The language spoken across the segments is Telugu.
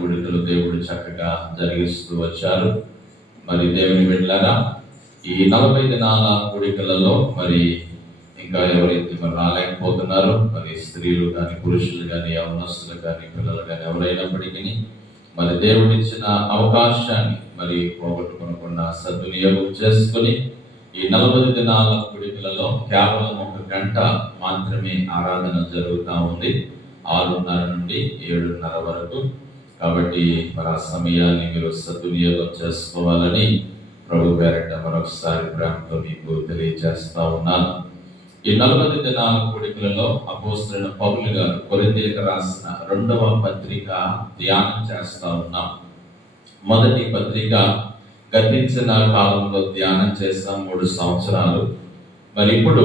కూడికలు దేవుడు చక్కగా జరిగిస్తూ వచ్చారు. మరి దేవుని బిడ్డలారా, ఈ 40 దినాల కూడికలలో మరి ఇంకా ఎవరైతే మరి రాలేకపోతున్నారో, మరి స్త్రీలు కానీ పురుషులు కానీ యవనస్తులు కానీ పిల్లలు కానీ ఎవరైనప్పటికీ మరి దేవుడిచ్చిన అవకాశాన్ని మరి పోగొట్టుకోకుండా సద్వినియోగం చేసుకొని ఈ 40 దినాల కూడికలలో కేవలం 1 గంట మాత్రమే ఆరాధన జరుగుతూ ఉంది, 6:30 నుండి 7:30 వరకు. కాబట్టి మరి ఆ సమయాన్ని మీరు సద్వినియోగం చేసుకోవాలని ప్రభు పేరిట మరొకసారి ప్రేమతో మీకు తెలియజేస్తా ఉన్నాను. ఈ 40 దినాల కూడికలలో అపోస్తలుడైన పౌలు గారు కొరింథీయులకు రాసిన 2వ పత్రిక ధ్యానం చేస్తా ఉన్నాం. మొదటి పత్రిక గతించిన కాలంలో ధ్యానం చేస్తాం 3 సంవత్సరాలు. మరి ఇప్పుడు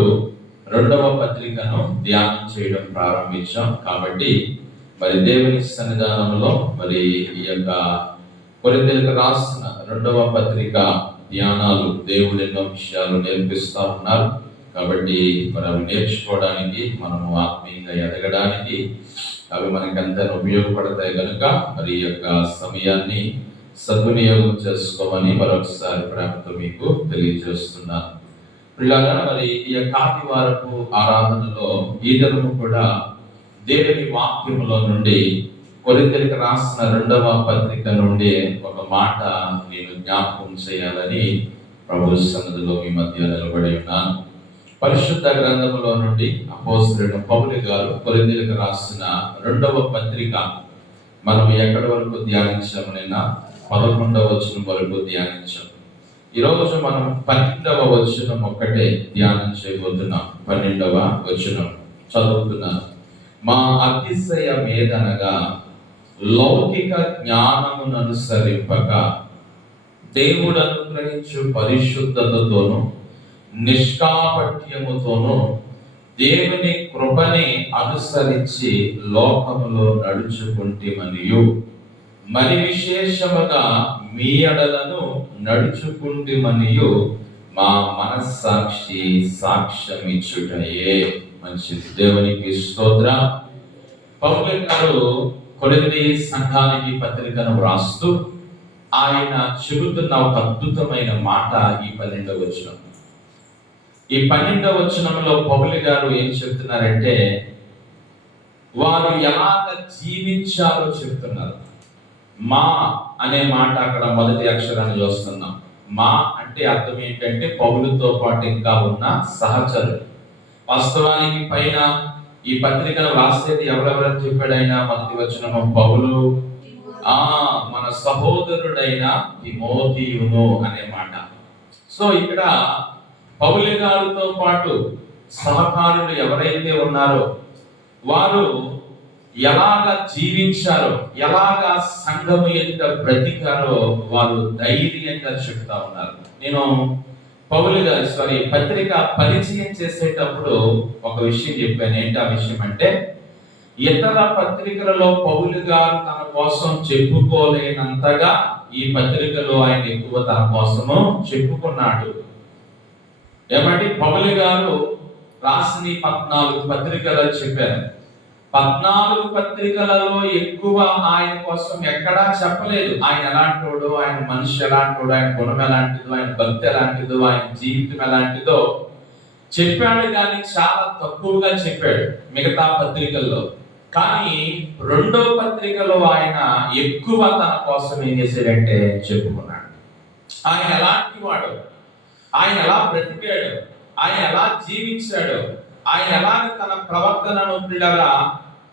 2వ పత్రికను ధ్యానం చేయడం ప్రారంభించాం. కాబట్టి మరి దేవుని సన్నిధానంలో మరి ఈ యొక్క కొరింథీయులకు రాసిన 2వ పత్రిక ధ్యానాలు దేవుడు ఎన్నో విషయాలు నేర్పిస్తా ఉన్నారు. కాబట్టి మరి అవి నేర్చుకోవడానికి, మనము ఆత్మీయంగా ఎదగడానికి అవి మనకి అంతా ఉపయోగపడతాయి కనుక మరి ఈ యొక్క సమయాన్ని సద్వినియోగం చేసుకోమని మరొకసారి ప్రేమతో మీకు తెలియజేస్తున్నాను. పిల్లగా మరి ఈ యొక్క ఆదివారపు ఆరాధనలో ఈ దినము కూడా దేవుని వాక్యములో నుండి కొరింథీయులకు రాసిన 2వ పత్రిక నుండి ఒక మాట నేను జ్ఞాపకం చేయాలని ప్రభు సన్నిధిలో మీ మధ్య నిలబడి ఉన్నాను. పరిశుద్ధ గ్రంథములో నుండి అపోస్తలుడైన పౌలు గారు కొరింథీయులకు రాసిన 2వ పత్రిక మనం ఎక్కడి వరకు ధ్యానించాము? నిన్న 11వ వచనం వరకు ధ్యానించాం. ఈరోజు మనం 12వ వచనం ఒక్కటే ధ్యానం చేయబోతున్నాం. 12వ వచనం చదువుతున్నాను. మా అతిశయ మేదనగా లౌకిక జ్ఞానమును అనుసరింపక దేవుడు అనుగ్రహించు పరిశుద్ధతతోను నిష్కాపట్యముతోను దేవుని కృపని అనుసరించి లోకములో నడుచుకుంటిమనియు మరి విశేషముగా మీ ఎడలను నడుచుకుంటిమనియు మా మనస్సాక్షి సాక్ష్యమిచ్చుటయే. మంచిది, దేవునికి స్తోత్రం. పౌలు గారు కొరింథీ సంఘానికి పత్రికను వ్రాస్తూ ఆయన చెబుతున్న ఒక అద్భుతమైన మాట ఈ 12వ వచనం. ఈ 12వ వచనంలో పౌలు గారు ఏం చెప్తున్నారంటే వారు ఎలాగ జీవించాలో చెప్తున్నారు. మా అనే మాట అక్కడ మొదటి అక్షరాన్ని చూస్తున్నాం. మా అంటే అర్థం ఏంటంటే పౌలుతో పాటు ఇంకా ఉన్న సహచరులు. వాస్తవానికి పైన ఈ పత్రికను రాసేది ఎవరెవరని చెప్పాడు ఆయన? మొదటి వచనము పౌలు, మన సహోదరుడైన తిమోతియును అనే మాట. సో ఇక్కడ పౌలు గారితో పాటు సహకారులు ఎవరైతే ఉన్నారో వారు ఎలాగా జీవించారో, ఎలాగా సంఘము ఎదుట బ్రతికారో వారు ధైర్యంగా చెప్తా ఉన్నారు. నేను పౌలు గారి పత్రిక పరిచయం చేసేటప్పుడు ఒక విషయం చెప్పాను. ఏంటి ఆ విషయం అంటే, ఇతర పత్రికలలో పౌలు గారు తన కోసం చెప్పుకోలేనంతగా ఈ పత్రికలో ఆయన ఎక్కువ తన కోసము చెప్పుకున్నాడు. ఏమంటే పౌలు గారు రాసిన 14 పత్రికలు చెప్పారు. 14 పత్రికలలో ఎక్కువ ఆయన కోసం ఎక్కడా చెప్పలేదు. ఆయన ఎలాంటోడో, ఆయన మనిషి ఎలాంటోడో, ఆయన గుణం ఎలాంటిదో, ఆయన భక్తి ఎలాంటిదో, ఆయన జీవితం ఎలాంటిదో చెప్పాడు, కానీ చాలా తక్కువగా చెప్పాడు మిగతా పత్రికల్లో. కానీ 2వ పత్రికలో ఆయన ఎక్కువ తన కోసం ఏం చేశాడంటే చెప్పుకున్నాడు. ఆయన ఎలాంటి వాడు, ఆయన ఎలా బ్రతికాడు, ఆయన ఎలా జీవించాడు, ఆయన ఎలాగ తన ప్రవర్తనను పిల్లగా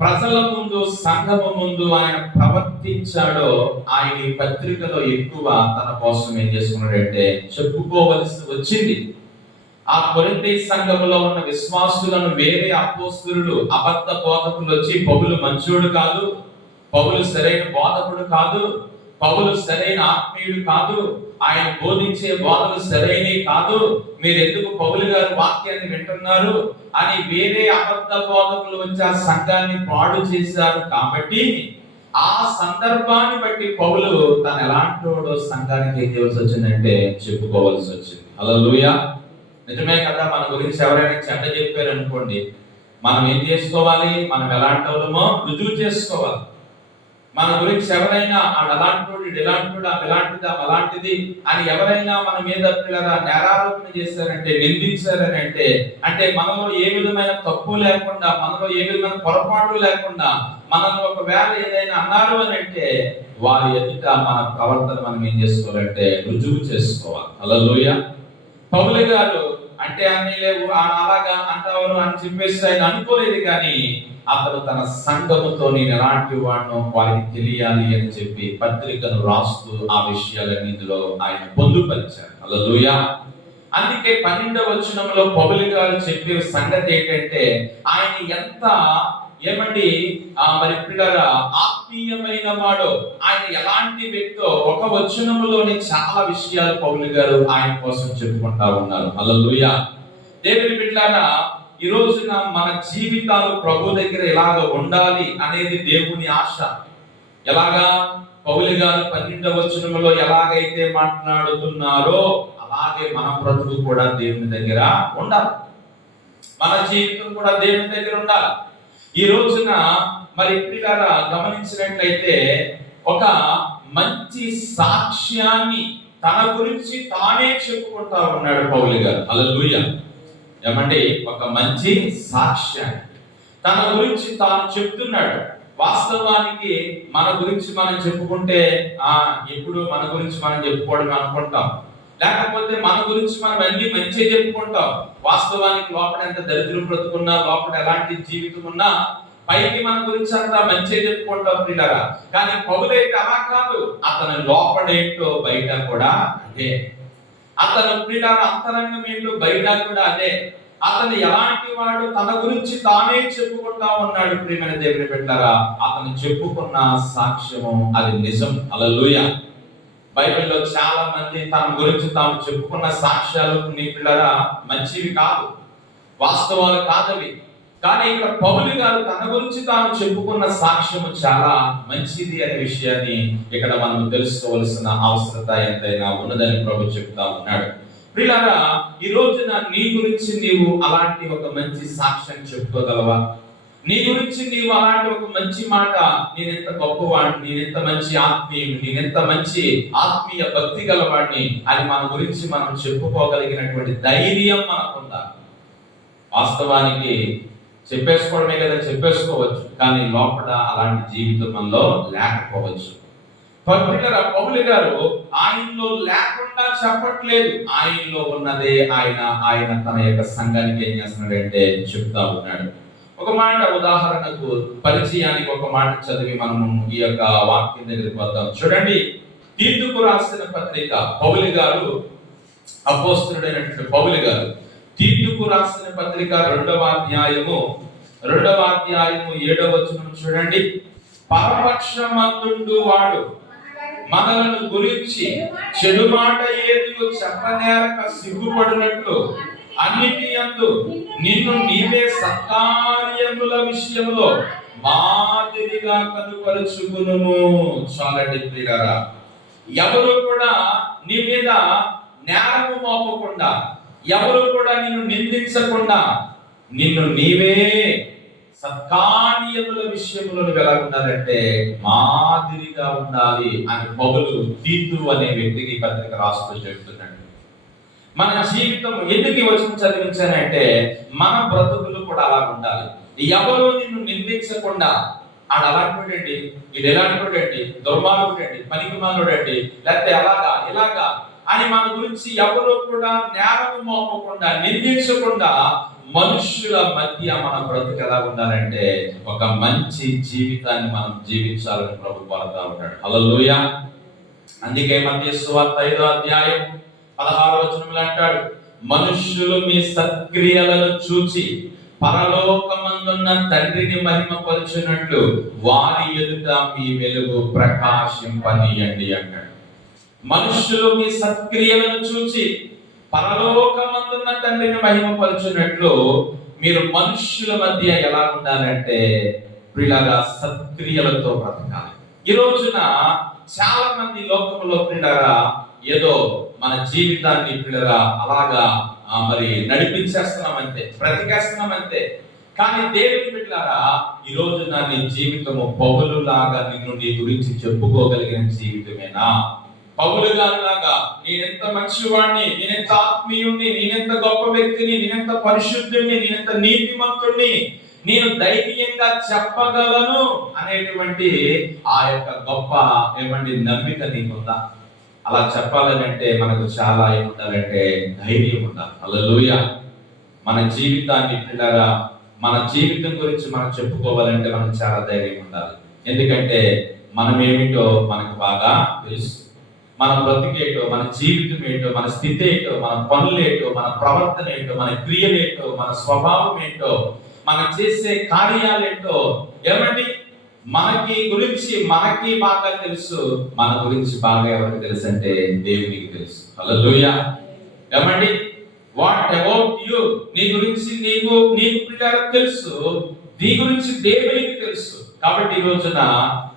ప్రజల ముందు, సంఘము ముందు ఆయన ప్రవర్తించాడో ఆయన ఈ పత్రికలో ఎక్కువ తన కోసం ఏం చేసుకున్నాడంటే చెప్పుకోవలసి వచ్చింది. ఆ కొరింథీ సంఘములో ఉన్న విశ్వాసులను వేరే అపోస్తలులు, అబద్ధ బోధకులు వచ్చి పౌలు మంచోడు కాదు, పౌలు సరైన బోధకుడు కాదు, పౌలు సరైన ఆత్మీయుడు కాదు, ఆయన బోధించే బోధలు సరైనవి కాదు, మీరు ఎందుకు పౌలు గారి వాక్యాన్ని వింటున్నారు అని వేరే అబద్ధ బోధకులు వచ్చి ఆ సంఘాన్ని పాడు చేశారు. కాబట్టి ఆ సందర్భాన్ని బట్టి పౌలు తను ఎలాంటోడో సంఘానికి ఏం చేయవలసి వచ్చిందంటే చెప్పుకోవాల్సి వచ్చింది. హల్లెలూయా. నిజమే కదా. మన గురించి ఎవరైనా చెడ్డ చెప్పారు అనుకోండి, మనం ఏం చేసుకోవాలి? మనం ఎలాంటి వాళ్ళమో రుజువు చేసుకోవాలి. మన గురించి ఎవరైనా అలాంటి ఇలాంటి అలాంటిది అలాంటిది అని ఎవరైనా మన మీద పిల్లరా నేరారోపణ చేశారంటే, నిందించారని అంటే మనలో ఏ విధమైన తప్పు లేకుండా, మనలో ఏ విధమైన పొరపాటు లేకుండా మనల్ని ఒకవేళ ఏదైనా అన్నారు అని అంటే వారి ఎదుట మన ప్రవర్తన మనం ఏం చేసుకోవాలంటే రుజువు చేసుకోవాలి. హల్లెలూయా. పౌలు గారు అంటే అన్ని లేవు అలాగా అంటారు అని చెప్పేసి ఆయన అనుకోలేదు, కానీ అతను తన సంఘముతో నేను ఎలాంటి వాడినో వారికి తెలియాలి అని చెప్పి పత్రికను రాస్తూ ఆ విషయాలన్నింటిలో ఆయన పొందుపరిచారు. హల్లెలూయా. అందుకే 12వ వచనంలో పౌలు గారు చెప్పే సంగతి ఏంటంటే ఆయన ఎంత మరి పిల్లరా ఆత్మీయమైన వాడో, ఆయన ఎలాంటి వ్యక్తో ఒక వచనంలోని చాలా విషయాలు పౌలు గారు ఆయన కోసం చెప్పుకుంటా ఉన్నారు. హల్లెలూయా. దేవుని బిడ్డలారా, ఈ రోజున మన జీవితాలు ప్రభు దగ్గర ఎలాగ ఉండాలి అనేది దేవుని ఆశ. ఎలాగా పౌలు గారు 12వ వచనంలో ఎలాగైతే మాట్లాడుతున్నారో అలాగే మన బ్రతుకు కూడా దేవుని దగ్గర ఉండాలి. మన జీవితం కూడా దేవుని దగ్గర ఉండాలి. ఈ రోజున మరి పిల్లరా గమనించినట్లయితే ఒక మంచి సాక్ష్యాన్ని తన గురించి తానే చెప్పుకుంటా ఉన్నాడు పౌలు గారు. హల్లెలూయా. ఒక మంచి సాక్ష్యాన్ని తన గురించి తాను చెప్తున్నాడు. వాస్తవానికి మన గురించి మనం చెప్పుకుంటే ఎప్పుడు మన గురించి మనం చెప్పుకోవడం అనుకుంటాం, లేకపోతే మన గురించి మనం అన్ని మంచిగా చెప్పుకుంటాం. వాస్తవానికి లోపల ఎంత దరిద్రం బ్రతుకున్నా, లోపల ఎలాంటి జీవితం ఉన్నా పైకి మన గురించి అంతా మంచిగా చెప్పుకుంటాం పిల్లరా. కానీ పౌలైతే అలా కాదు. అతని లోపల ఏంటో బయట కూడా అదే. అతను పిల్లరా అంతరంగం ఏంటో బయట కూడా అదే. అతను ఎలాంటి వాడు తన గురించి తానే చెప్పుకుంటా ఉన్నాడు. ప్రియమైన దేవుని బిడ్డలారా, అతను చెప్పుకున్న సాక్ష్యము అది నిజం. హల్లెలూయా. బైబిల్లో చాలా మంది తన గురించి తాము చెప్పుకున్న సాక్ష్యాలు పిల్లరా మంచివి కాదు, వాస్తవాలు కాదవి. కానీ ఇక్కడ పౌలు గారు తన గురించి తాను చెప్పుకున్న సాక్ష్యము చాలా మంచిది అనే విషయాన్ని ఇక్కడ మనం తెలుసుకోవాల్సిన అవసరత ఎంతైనా ఉన్నదని ప్రభు చెప్తా ఉన్నాడు. ప్రియులారా, ఈ రోజున నీ గురించి నీవు అలాంటి ఒక మంచి సాక్ష్యం చెప్పుకోగలవా? నీ గురించి నీవు అలాంటి ఒక మంచి మాట, నేనెంత గొప్పవాడిని, నేనెంత మంచి ఆత్మీయుడు, నేనెంత మంచి ఆత్మీయ భక్తి గలవాడిని అని మన గురించి మనం చెప్పుకోగలిగినటువంటి ధైర్యం మనకుందా? వాస్తవానికి చెప్పేసుకోవడమే కదా, చెప్పేసుకోవచ్చు, కానీ లోపల అలాంటి జీవితం మనలో లేకపోవచ్చు. పౌలు గారు ఆయనలో లేకుండా చెప్పట్లేదు, ఆయనలో ఉన్నదే ఆయన తన యొక్క సంఘానికి ఏం చేస్తున్నాడంటే చెప్తా ఉన్నాడు. ఒక మాట ఉదాహరణకు పరిచయానికి ఒక మాట చదివి మనము ఈ యొక్క వాక్యం దగ్గరికి వద్దాం. చూడండి, తీతుకు రాసిన పత్రిక పౌలు గారు, అపోస్తలుడైనటువంటి పౌలు గారు తీతుకు రాసిన పత్రిక 2వ అధ్యాయము 7వ వచనం చూడండి. పరపక్షమందుండు వాడు మనలను గురించి చెడు మాట ఏదియో చెప్పనేరక సిగ్గుపడినట్లు అన్నిటి యందు నిన్ను నీవే సత్కార్యముల విషయంలో మాదిరిగా కనుపరుచుకును. చాలండి ప్రియులారా, ఎవరు కూడా నీ మీద నేరము మోపకుండా, ఎవరు కూడా నిన్ను నిందించకుండా నిన్ను నీవే సత్కార్యముల విషయంలో ఎలా ఉండాలంటే మాదిరిగా ఉండాలి అని పౌలు తీతు అనే వ్యక్తికి పత్రిక రాస్తూ చెప్తున్నాడు. మన జీవితం ఎందుకు వచనం చదివించానంటే మన బ్రతుకులు కూడా అలా ఉండాలి. ఎవరు నిన్ను నిందించకుండా ఆడు అలాంటి ఇది ఎలాంటి దుర్మార్గుడండి, పనికిమాలుడండి, లేకపోతే ఇలాగా అని మన గురించి ఎవరు కూడా నేరం మోపకుండా, నిందించకుండా మనుషుల మధ్య మన బ్రతుకు ఎలా ఉండాలంటే ఒక మంచి జీవితాన్ని మనం జీవించాలని ప్రభు కోరుతా ఉంటాడు. హల్లెలూయా. అందుకే మత్తయి సువార్త 5వ అధ్యాయం 16వ వచనంలో అంటాడు, మనుష్యులు మీ సత్క్రియలను చూచి పరలోకమందున్న తండ్రిని మహిమపరచునట్లు వారి ఎదుట మీ వెలుగు ప్రకాశింపనీయండి అంటాడు. మనుష్యులు మీ సత్క్రియలను చూచి పరలోకమందున్న తండ్రిని మహిమపరచునట్లు మీరు మనుష్యుల మధ్య ఎలా ఉండాలంటే ప్రియులారా సత్క్రియలతో బ్రతకాలి. ఈ రోజున చాలా మంది లోకంలో ప్రియులారా ఏదో మన జీవితాన్ని పిల్లరా అలాగా మరి నడిపించేస్తున్నామంతే, బ్రతికేస్తున్నామంతే. కానీ దేవుని బిడ్డలారా, ఈ రోజు నీ జీవితము పౌలు లాగా నిన్ను నీ గురించి చెప్పుకోగలిగిన జీవితమేనా? పౌలు గారిలాగా నేనెంత మంచివాడిని, నేనెంత ఆత్మీయుణ్ణి, నేనెంత గొప్ప వ్యక్తిని, నేనెంత పరిశుద్ధుణ్ణి, నేనెంత నీతిమంతుణ్ణి, నేను ధైర్యంగా చెప్పగలను అనేటువంటి ఆ యొక్క గొప్ప నమ్మిక నీకుందా? అలా చెప్పాలని అంటే మనకు చాలా ఏముండాలంటే ధైర్యం ఉండాలి. హల్లెలూయా. మన జీవితాన్ని పిల్లరా, మన జీవితం గురించి మనం చెప్పుకోవాలంటే మనకు చాలా ధైర్యం ఉండాలి. ఎందుకంటే మనం ఏమిటో మనకు బాగా తెలుసు. మన బ్రతికేటో, మన జీవితం ఏంటో, మన స్థితి ఏంటో, మన పనులు ఏంటో, మన ప్రవర్తన ఏంటో, మన క్రియలు ఏంటో, మన స్వభావం ఏంటో, మనం చేసే కార్యాలేంటో మనకి బాగా తెలుసు. మన గురించి బాగా ఎవరికి తెలుసు అంటే దేవునికి తెలుసు. హల్లెలూయా. వాట్ అబౌట్ యు, నీ గురించి నీకు తెలుసు, నీ గురించి దేవునికి తెలుసు. కాబట్టి ఈ రోజున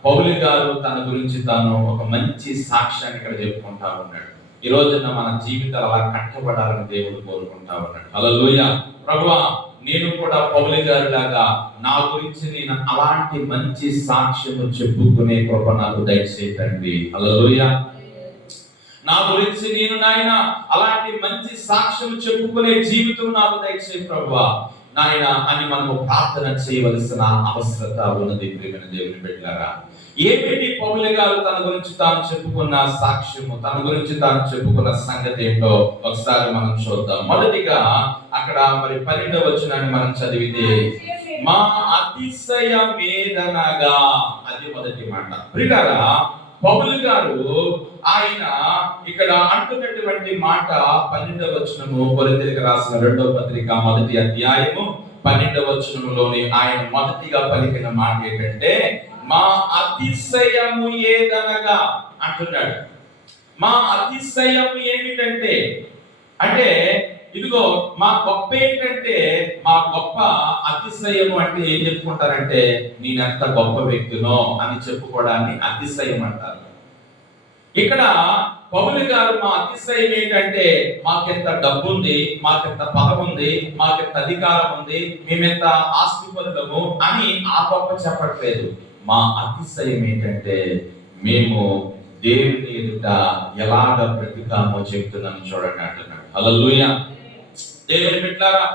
పౌలు గారు తన గురించి తాను ఒక మంచి సాక్ష్యాన్ని ఇక్కడ చెప్పుకుంటా ఉన్నాడు. ఈ రోజున మన జీవితాలు అలా కట్టబడాలని దేవుడు కోరుకుంటా ఉన్నాడు. హల్లెలూయా. ప్రభువా, నేను కూడా పౌలు గారి లాగా నా గురించి నేను అలాంటి మంచి సాక్ష్యము చెప్పుకునే కృప నాకు దయచేయండి. హల్లెలూయా. నా గురించి నేను నాయన అలాంటి మంచి సాక్ష్యం చెప్పుకునే జీవితం నాకు దయచేయి ప్రభువా నాయన అని మనము ప్రార్థన చేయవలసిన అవసరత ఉన్నది. ప్రియమైన దేవుని బిడ్డలారా, ఏమిటి పౌలు గారు తన గురించి తాను చెప్పుకున్న సాక్ష్యము, తన గురించి తాను చెప్పుకున్న సంగతి ఏంటో ఒకసారి మనం చూద్దాం. మొదటిగా అక్కడ 12వ వచనాన్ని మనం చదివితే, మా అతిశయమేదనగా, అది మొదటి మాట. ప్రియులారా, పౌలు గారు ఆయన ఇక్కడ అంటున్నటువంటి మాట 12వ వచనము, కొరింథీయులకు రాసిన 2వ పత్రిక 1వ అధ్యాయము 12వ వచనములోని ఆయన మొదటిగా పలికిన మాట ఏంటంటే, మా అతిశయము ఏదనగా అంటున్నాడు. మా అతిశయము ఏమిటంటే, అంటే ఇదిగో మా గొప్ప ఏంటంటే, మా గొప్ప అతిశయము అంటే ఏం చెప్పుకుంటారంటే, నేనెంత గొప్ప వ్యక్తినో అని చెప్పుకోవడాన్ని అతిశయం అంటారు. ఇక్కడ పౌలు గారు మా అతిశయం ఏంటంటే, మాకెంత డబ్బు ఉంది, మాకెంత పదం ఉంది, మాకెంత అధికారం ఉంది, మేమెంత ఆస్తిపరులము అని ఆ గొప్ప చెప్పట్లేదు. మా అతిశయం ఏంటంటే, మేము దేవుని ఎదుట ఎలాగ బ్రతికామో చెప్తున్నాను చూడండి అంటున్నాడు. హల్లెలూయా. దేవుని బిడ్డలారా,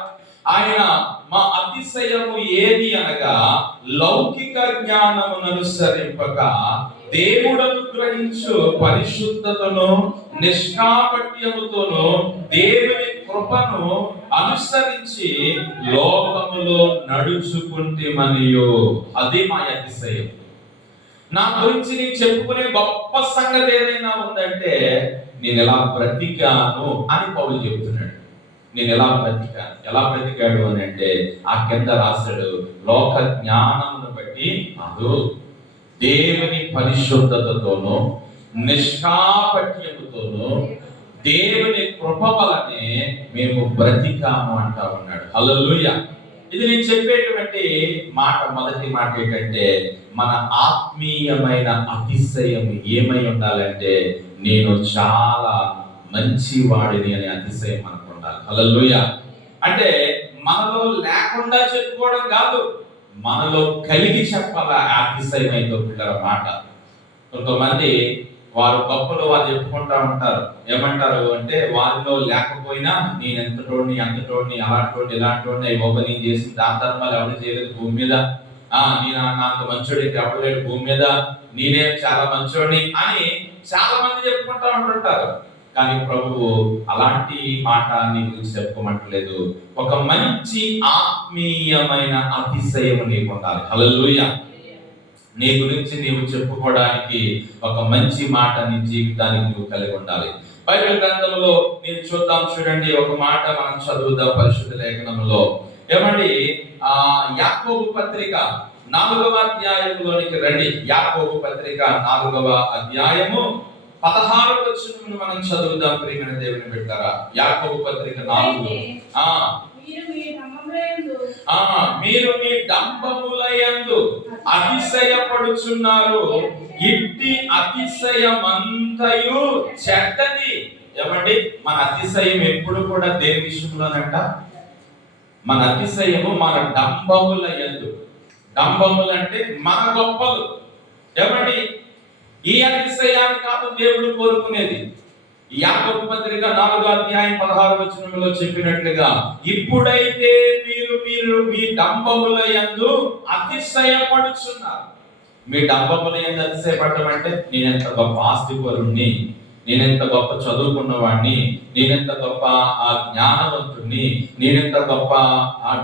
ఆయన మా అతిశయము ఏది అనగా, లౌకిక జ్ఞానమును అనుసరింపక దేవుడు అనుగ్రహించు పరిశుద్ధతను నిష్కాపట్యముతోను దేవుని కృపను అనుసరించి లోకములో నడుచుకుంటేమనియో, అది మా అతిశయం. నా గురించి నేను చెప్పుకునే గొప్ప సంగతి ఏదైనా ఉందంటే, నేను ఎలా బ్రతికాను అని పౌలు చెబుతున్నాడు. నేను ఎలా బ్రతికాడు అని అంటే, ఆ కింద రాశాడు, లోక జ్ఞానమును బట్టి కాదు, దేవుని పరిశుద్ధతతోనూ నిష్కాపట్యముతోనూ దేవుని కృప వలనే మేము బ్రతికాము అంటా ఉన్నాడు. హల్లెలూయా. ఇది నేను చెప్పేటువంటి మాట, మొదటి మాట ఏంటంటే, మన ఆత్మీయమైన అతిశయం ఏమై ఉండాలంటే, నేను చాలా మంచివాడిని అనే అతిశయం మనకు ఉండాలి. హల్లెలూయా. అంటే మనలో లేకుండా చెప్పుకోవడం కాదు, మనలో కలిగి చెప్పాల అతిశయం అయితే పిల్లల మాట. కొంతమంది వారు గొప్పలు వారు చెప్పుకుంటా ఉంటారు. ఏమంటారు అంటే, వారిలో లేకపోయినా నేను ఎంతటోడిని అంతటోడిని అలాంటోడిని ఇలాంటోడిని నేను చేసిన దాన ధర్మాలు ఎవరు చేయలేదు భూమి మీద, నేను అంత మంచోడి ఎవరు లేడు భూమి మీద, నేనే చాలా మంచోడిని అని చాలా మంది చెప్పుకుంటా ఉంటుంటారు. కానీ ప్రభువు అలాంటి మాట నీ గురించి చెప్పుకోమంటలేదు. ఒక మంచి ఆత్మీయమైన అతిశయం నీకు ఉండాలి. హల్లెలూయా. నీ గురించి నీవు చెప్పుకోవడానికి ఒక మంచి మాట నీ జీవితానికి నువ్వు కలిగి ఉండాలి. బైబిల్ గ్రంథంలో నేను చూడండి, ఒక మాట మనం చదువుదాం పరిశుద్ధ లేఖనంలో. యాకోబు పత్రిక 4వ అధ్యాయంలోనికి రండి. యాకోబు పత్రిక 4వ అధ్యాయము 16వ వచనమును మనం చదువుదాం. ప్రియమైన దేవుని బిడ్డలారా, యాకోబు పత్రిక 4. మీరు మీ డంబములయందు అతిశయపడుచున్నారు, ఇట్టి అతిశయమంతయు చెడ్డది. మన అతిశయం ఎప్పుడు కూడా దేని విషయంలోనంట? మన అతిశయము మన డంబముల యందు. డంబములు అంటే మన గొప్పలు. ఏమండి, ఈ అతిశయాన్ని కాదు దేవుడు కోరుకునేది. యాకోబు పత్రిక 4:16 చెప్పినట్లుగా, ఇప్పుడైతే మీరు మీ డంబముల యందు అతిశయపడుచున్నారు. మీ డంబముల యందు అతిశయపడటం అంటే నేనెంత గొప్ప ఆస్తిపరుణ్ణి, నేనెంత గొప్ప చదువుకున్నవాడిని, నేనెంత గొప్ప జ్ఞానవంతుణ్ణి, నేనెంత గొప్ప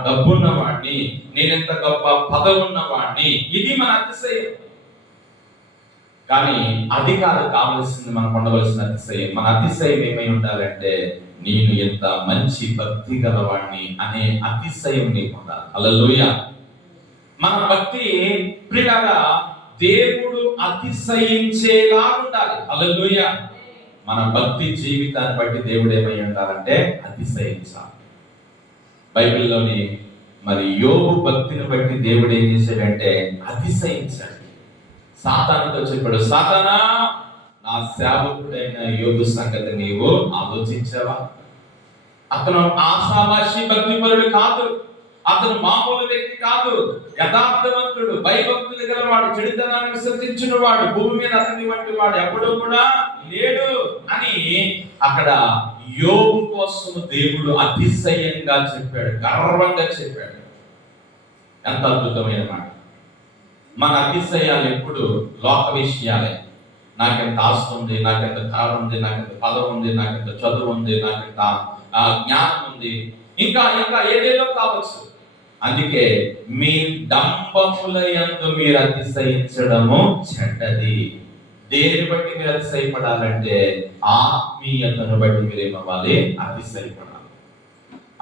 డబ్బున్నవాడిని, నేనెంత గొప్ప పదవున్నవాడిని. ఇది మన అతిశయం. కానీ అది కాదు కావలసింది, మనం పొందవలసిన అతిశయం. మన అతిశయం ఏమై ఉండాలంటే, నేను ఎంత మంచి భక్తి గలవాడిని అనే అతిశయం నీకు ఉండాలి. హల్లెలూయా. మన భక్తి ప్రియులారా దేవుడు అతిశయించేలా ఉండాలి. హల్లెలూయా. మన భక్తి జీవితాన్ని బట్టి దేవుడు ఏమై ఉండాలంటే అతిశయించాలి. బైబిల్లోని మరి యోబు భక్తిని బట్టి దేవుడు ఏం చేశాడంటే అతిశయించాడు. సాతానుతో చెప్పాడు, సాతానా, నా సేవకుడైన యోబు సంగతి నీవు ఆలోచించావా? అతను ఆశావాసి భక్తిపరుడు కాదు, అతను మామూలు వ్యక్తి కాదు, యథార్థవంతుడు, భయభక్తులు గలవాడు, చెడుతనాన్ని విసర్జించిన వాడు, భూమి మీద అతని వంటి వాడు ఎప్పుడూ కూడా లేడు అని అక్కడ యోబు కోసం దేవుడు అతిశయంగా చెప్పాడు, గర్వంగా చెప్పాడు. ఎంత అద్భుతమైన మాట. మన అతిశయాలు ఎప్పుడు లోక విషయాలే. నాకెంత ఆస్తి ఉంది, నాకెంత కారు ఉంది, నాకెంత పదవి ఉంది, నాకెంత చదువు ఉంది, నాకెంత జ్ఞానం ఉంది, ఇంకా ఇంకా ఏదేదో కావచ్చు. అందుకే మీ డంబముల యందు మీరు అతిశయించడము చెడ్డది. దేని బట్టి మీరు అతిశయపడాలంటే ఆత్మీయతను బట్టి మీరు ఏమవ్వాలి? అతిశయపడాలి.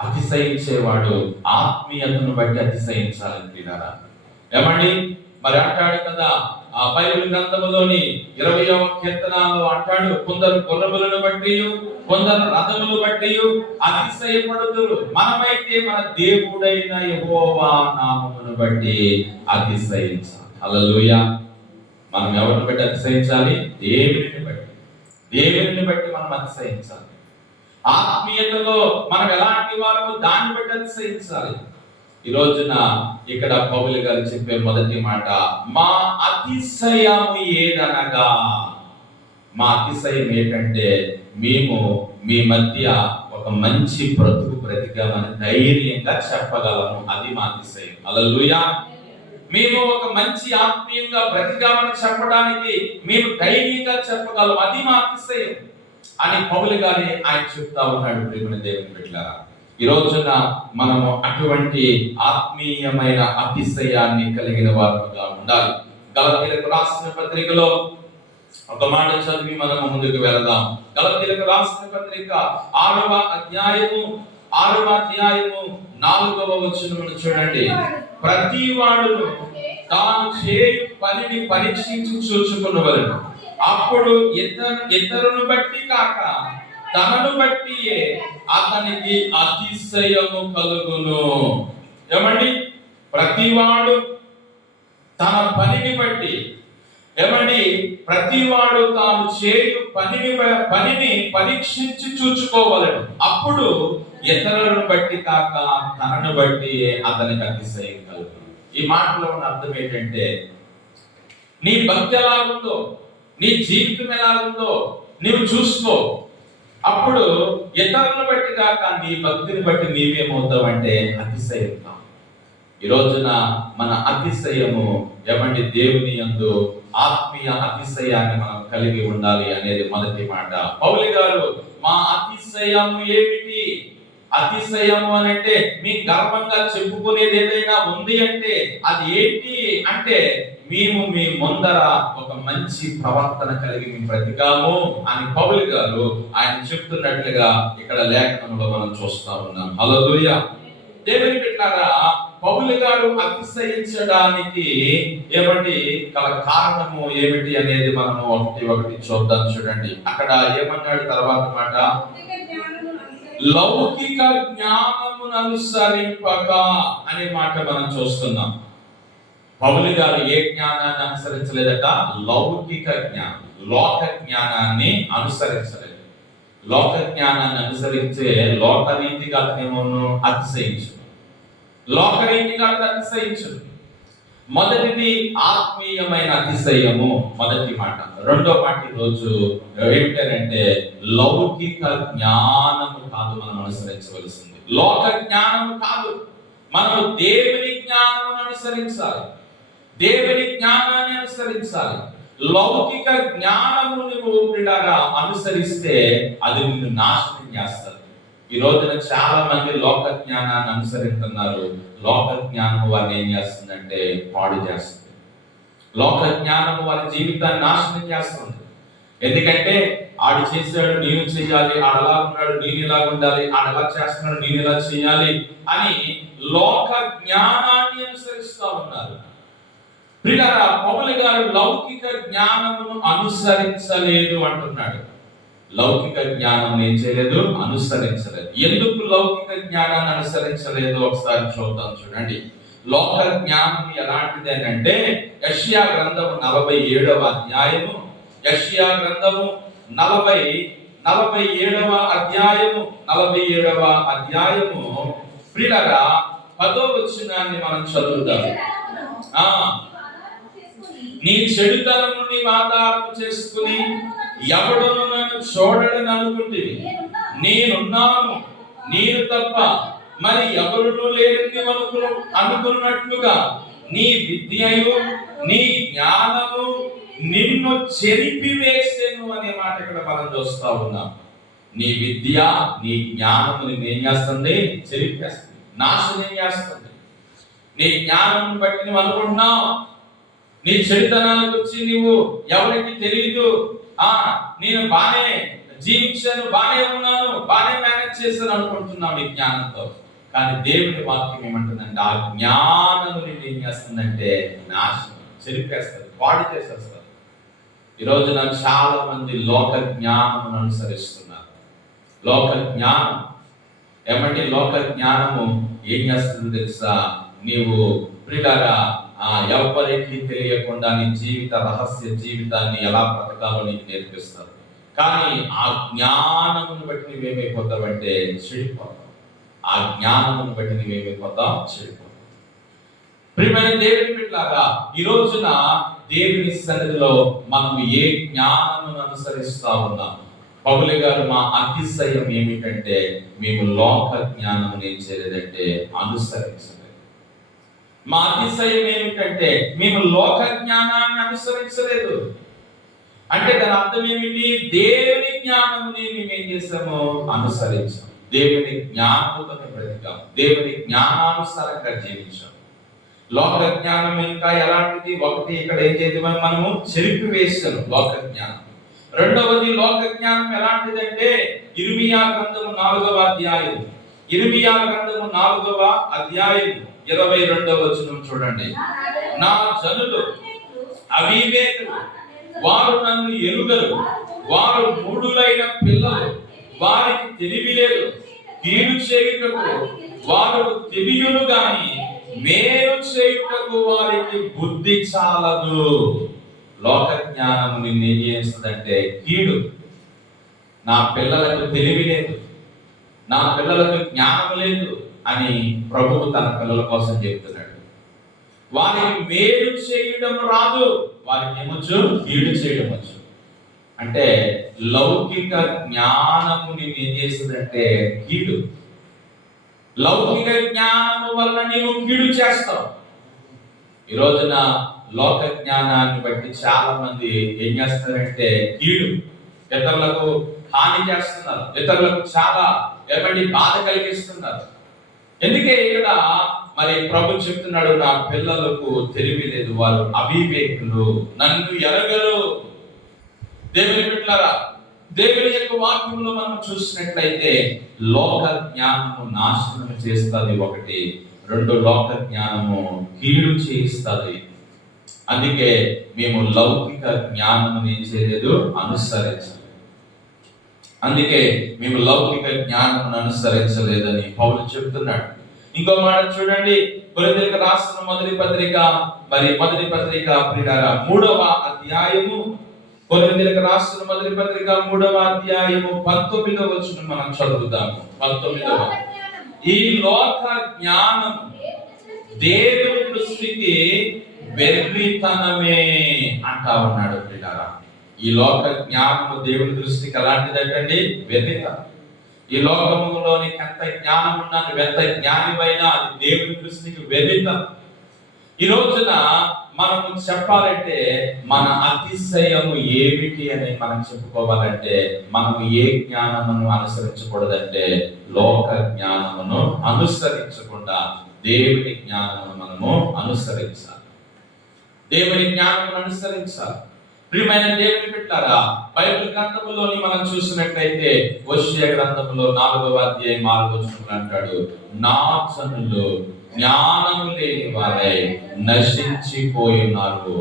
అతిశయించేవాడు ఆత్మీయతను బట్టి అతిశయించాలి. ఏమండి, మరి అంటాడు కదా బైబిల్ గ్రంథములోని 20వ కీర్తనలో అంటాడు, కొందరు గుర్రములను బట్టి, కొందరు రథములు బట్టి అతిశయపడుదురు, మనమైతే మన దేవుడైన యెహోవా నామమును బట్టి అతిశయించాలి. హల్లెలూయా. మనం ఎవరిని బట్టి అతిశయించాలి? దేవుని బట్టి మనం అతిశయించాలి. ఆత్మీయతలో మనం ఎలాంటి వారము దాన్ని బట్టి అతిశయించాలి. ఈ రోజున ఇక్కడ పౌలు గారు చెప్పే మొదటి మాట, మా అతిశయము ఏదనగా. మా అతిశయం ఏంటంటే, మేము మీ మధ్య ఒక మంచి బ్రతికామని ధైర్యంగా చెప్పగలము. అది మా అతిశయం. హల్లెలూయా. మేము ఒక మంచి ఆత్మీయంగా బ్రతికామని చెప్పడానికి మేము ధైర్యంగా చెప్పగలం. అది మా అతిశయం అని పౌలు గారు ఆయన చెప్తా ఉన్నాడు. ప్రియమైన దేవుని బిడ్డలారా, ఈ రోజున మనము అటువంటి ఆత్మీయమైన అతిశయాన్ని కలిగిన వారుగా ఉండాలి. గలతీయులకు రాసిన పత్రికలో ఒక మాట చదివి మనము ముందుకు వెళదాం. గలతీయులకు రాసిన పత్రిక 6వ అధ్యాయము 4వ వచనమును చూడండి. ప్రతివాడు తాను చేయు పనిని పరీక్షించి చూచుకున్నవలెను, అప్పుడు ఇతరును బట్టి కాక తనను బట్టి అతనికి అతిశయము కలుగును. ఏమండి, ప్రతివాడు తన పనిని బట్టి, ఏమండి, ప్రతివాడు తాను చేయు పనిని పరీక్షించి చూచుకోవాలను, అప్పుడు ఇతరులను బట్టి కాక తనను బట్టి అతనికి అతిశయం కలుగును. ఈ మాటలో ఉన్న అర్థం ఏంటంటే, నీ భక్తి ఎలాగుందో, నీ జీవితం ఎలాగుందో నీవు చూసుకో. అప్పుడు ఇతరులను బట్టి కాక నీ భక్తిని బట్టి నీవేమవుతావంటే అతిశయిస్తాం. ఈ రోజున మన అతిశయము ఏమండి, దేవుని యందు ఆత్మీయ అతిశయాన్ని మనం కలిగి ఉండాలి అనేది మొదటి మాట. పౌలు గారు, మా అతిశయము ఏమిటి? అతిశయము అని అంటే మీ గర్వంగా చెప్పుకునేది ఏదైనా ఉంది అంటే అది ఏంటి అంటే, మేము మీ ముందర ఒక మంచి ప్రవర్తన కలిగి మేము బ్రతికాము అని పౌలు గారు ఆయన చెప్తున్నట్లుగా ఇక్కడ లేఖనంలో మనం చూస్తా ఉన్నాం. హల్లెలూయా. దేవుని బిడ్డలారా, పౌలు గారు అతిశయించడానికి ఏమండి గల కారణము ఏమిటి అనేది మనము ఒకటి చూద్దాం. చూడండి, అక్కడ ఏమన్నాడు తర్వాత మాట, లౌకిక జ్ఞానమును అనుసరింపక అనే మాట మనం చూస్తున్నాం. పౌలు గారు ఏ జ్ఞానాన్ని అనుసరించలేదట? లౌకిక జ్ఞానం, లోక జ్ఞానాన్ని అనుసరించలేదు. లోక జ్ఞానాన్ని అనుసరించే లోక రీతిగా అతనేమోను అతిశయించు. లోకరీతిగా అతిశయించదు. మొదటిది ఆత్మీయమైన అతిశయము, మొదటి మాట. రెండో మాట ఈరోజు ఏమిటంటే లౌకిక జ్ఞానము కాదు మనం అనుసరించవలసింది. లోక జ్ఞానము కాదు, మనం దేవుని జ్ఞానమును అనుసరించాలి. దేవుని జ్ఞానాన్ని అనుసరించాలి. లౌకిక జ్ఞానము నువ్వు పిల్లగా అనుసరిస్తే అది నిన్ను నాశనం చేస్తుంది. ఈ రోజున చాలా మంది లోక జ్ఞానాన్ని అనుసరిస్తున్నారు. లోక జ్ఞానం వారిని ఏం చేస్తుందంటే పాడు చేస్తుంది. లోక జ్ఞానం వారి జీవితాన్ని నాశనం చేస్తుంది. ఎందుకంటే ఆడు చేశాడు నేను చేయాలి, ఆడలా ఉన్నాడు నేను ఇలా ఉండాలి, ఆడలా చేస్తున్నాడు నేను ఇలా చేయాలి అని లోక జ్ఞానాన్ని అనుసరిస్తూ ఉన్నారు. ప్రియులారా, పౌలు గారు లౌకిక జ్ఞానమును అనుసరించలేదు అంటున్నాడు. లౌకిక జ్ఞానం ఏం చేయలేదు, అనుసరించలేదు. ఎందుకు లౌకిక జ్ఞానాన్ని అనుసరించలేదు ఒకసారి చూద్దాం. చూడండి, లోక జ్ఞానం ఎలాంటిది అంటే యెషయా గ్రంథము 47వ అధ్యాయము, యెషయా గ్రంథము 47వ అధ్యాయము ప్రియులారా 10వ వచనాన్ని మనం చదువుదాం. నీ చెడుతనము నీవు ఆధారం చేసుకుని ఎవడును నన్ను చూడడని అనుకుంటివి. నేనున్నాను, నేను తప్ప మరి ఎవరునూ లేరని అనుకున్నట్లుగా నీ విద్యయు నీ జ్ఞానము నిన్ను చెరిపివేసెను అనే మాట ఇక్కడ మనం చూస్తా ఉన్నాం. నీ విద్య నీ జ్ఞానము నిన్ను ఏం చేస్తుంది, చెరిపేస్తుంది, నాశనం చేస్తుంది. నీ జ్ఞానం బట్టి నువ్వు అనుకుంటున్నావు, నీ చెడుతనాన్ని గురించి నువ్వు ఎవరికి తెలియదు, నేను బానే జీవించాను, బానే ఉన్నాను, బానే మేనేజ్ చేశాను అనుకుంటున్నావు నీ జ్ఞానంతో. కానీ దేవుని వాక్యం ఏమంటుందంటే ఆ జ్ఞానము నిన్ను ఏం చేస్తుందంటే నాశనం, చెరిపేస్తుంది, పాడు చేసేస్తుంది. ఈరోజు నాకు చాలా మంది లోక జ్ఞానమును అనుసరిస్తున్నారు. లోక జ్ఞానం ఏమంటే లోక జ్ఞానము ఏం చేస్తుంది తెలుసా? నీవు ప్రియులారా ఎవరికి తెలియకుండా నీ జీవిత రహస్య జీవితాన్ని ఎలా బ్రతకాలో నీకు నేర్పిస్తారు. కానీ ఆ జ్ఞానమును బట్టి నువ్వేమైపోతావంటే చెడిపోతావు. ఆ జ్ఞానమును బట్టి నువ్వేమైపోతావు, చెడిపోతావు. ప్రియమైన దేవుని బిడ్డలారా, ఈ రోజున దేవుని సన్నిధిలో మనం ఏ జ్ఞానమును అనుసరిస్తా ఉన్నాం? పౌలు గారు మా అతిశయం ఏమిటంటే మేము లోక జ్ఞానమును ఏం చేయలేదంటే అనుసరించలేదు. మా అతిశయం ఏమిటంటే మేము లోక జ్ఞానాన్ని అనుసరించలేదు. అంటే దాని అర్థం ఏమిటి? దేవుని జ్ఞానముని మేము ఏం చేసాము, అనుసరించాం. దేవుని జ్ఞానముతో బ్రతికాం, దేవుని జ్ఞానానుసారంగా జీవించాం. లోక జ్ఞానం ఇంకా ఎలాంటిది? ఒకటి ఇక్కడ ఏం చేద్దామని మనము చెరిపివేసాము లోక జ్ఞానం. రెండవది లోక జ్ఞానం ఎలాంటిదంటే ఇర్మియా గ్రంథము 4వ అధ్యాయం, ఇర్మియా గ్రంథము 4వ అధ్యాయం 22వ వచనం చూడండి. నా జనులు అవివేకులు, వారు నన్ను ఎరుగరు, వారు మూఢులైన పిల్లలు, వారికి తెలివి లేదు. కీడు చేయుటకు వారు తెలియను గాని మేలు చేయుటకు వారికి బుద్ధి చాలదు. లోక జ్ఞానము నిన్ను ఏం చేస్తుందంటే కీడు. నా పిల్లలకు తెలివి లేదు, నా పిల్లలకు జ్ఞానం లేదు అని ప్రభువు తన పిల్లల కోసం చెప్తున్నాడు. వారికి మేలు చేయడం రాదు, వారికి ఏమొచ్చు, కీడు చేయడం వచ్చు. అంటే లౌకిక జ్ఞానము నీవు ఏం చేస్తుందంటే కీడు. లౌకిక జ్ఞానము వల్ల నీవు కీడు చేస్తావు. ఈ రోజున లోక జ్ఞానాన్ని బట్టి చాలా మంది ఏం చేస్తారంటే కీడు, ఇతరులకు హాని చేస్తున్నారు, ఇతరులకు చాలా బాధ కలిగిస్తున్నారు. ఎందుకే ఇక్కడ మరి ప్రభు చెప్తున్నాడు, నా పిల్లలకు తెలివి లేదు, వారు అవివేకులు, నన్ను ఎరగరు. దేవుని బిడ్డలారా, దేవుని యొక్క వాక్యంలో మనం చూసినట్లయితే లోక జ్ఞానము నాశనం చేస్తుంది ఒకటి, రెండు లోక జ్ఞానము కీడు చేయిస్తుంది. అందుకే మేము లౌకిక జ్ఞానము ఏం చేయలేదు, అనుసరించలేదు. అందుకే మేము లౌకిక జ్ఞానమును అనుసరించలేదని పౌలు చెప్తున్నాడు. ఇంకో మాట చూడండి, కొరింథీయులకు రాసిన మొదటి పత్రిక ప్రియులారా 3వ అధ్యాయము, కొరింథీయులకు రాసిన మొదటి పత్రిక 3వ అధ్యాయము 19వ వచనం మనం చదువుతాము. 19వ, ఈ లోక జ్ఞానం దేవుని దృష్టికి వెర్రితనమే అంటా ఉన్నాడు పిల్లారా. ఈ లోక జ్ఞానము దేవుని దృష్టికి ఎలాంటిదంటండి? వెర్రితనం. ఈ లోకములోని ఎంత జ్ఞానం ఉన్నా ఎంత జ్ఞానివైనా అది దేవుని దృష్టికి వెర్రితనం. ఈ రోజున మనము చెప్పాలంటే మన అతిశయము ఏమిటి అని మనం చెప్పుకోవాలంటే మనము ఏ జ్ఞానమును అనుసరించకూడదంటే లోక జ్ఞానమును అనుసరించకుండా దేవుని జ్ఞానమును మనము అనుసరించాలి. దేవుని జ్ఞానమును అనుసరించాలి. ప్రియమైన దేవుని బిడ్డలారా, బైబిల్ గ్రంథములోని మనం చూసినట్లయితే హోషేయ గ్రంథములో 4వ అధ్యాయం 6వ వచనంలో అంటాడు, నా జనులు జ్ఞానము లేని వారై నశించిపోయినారు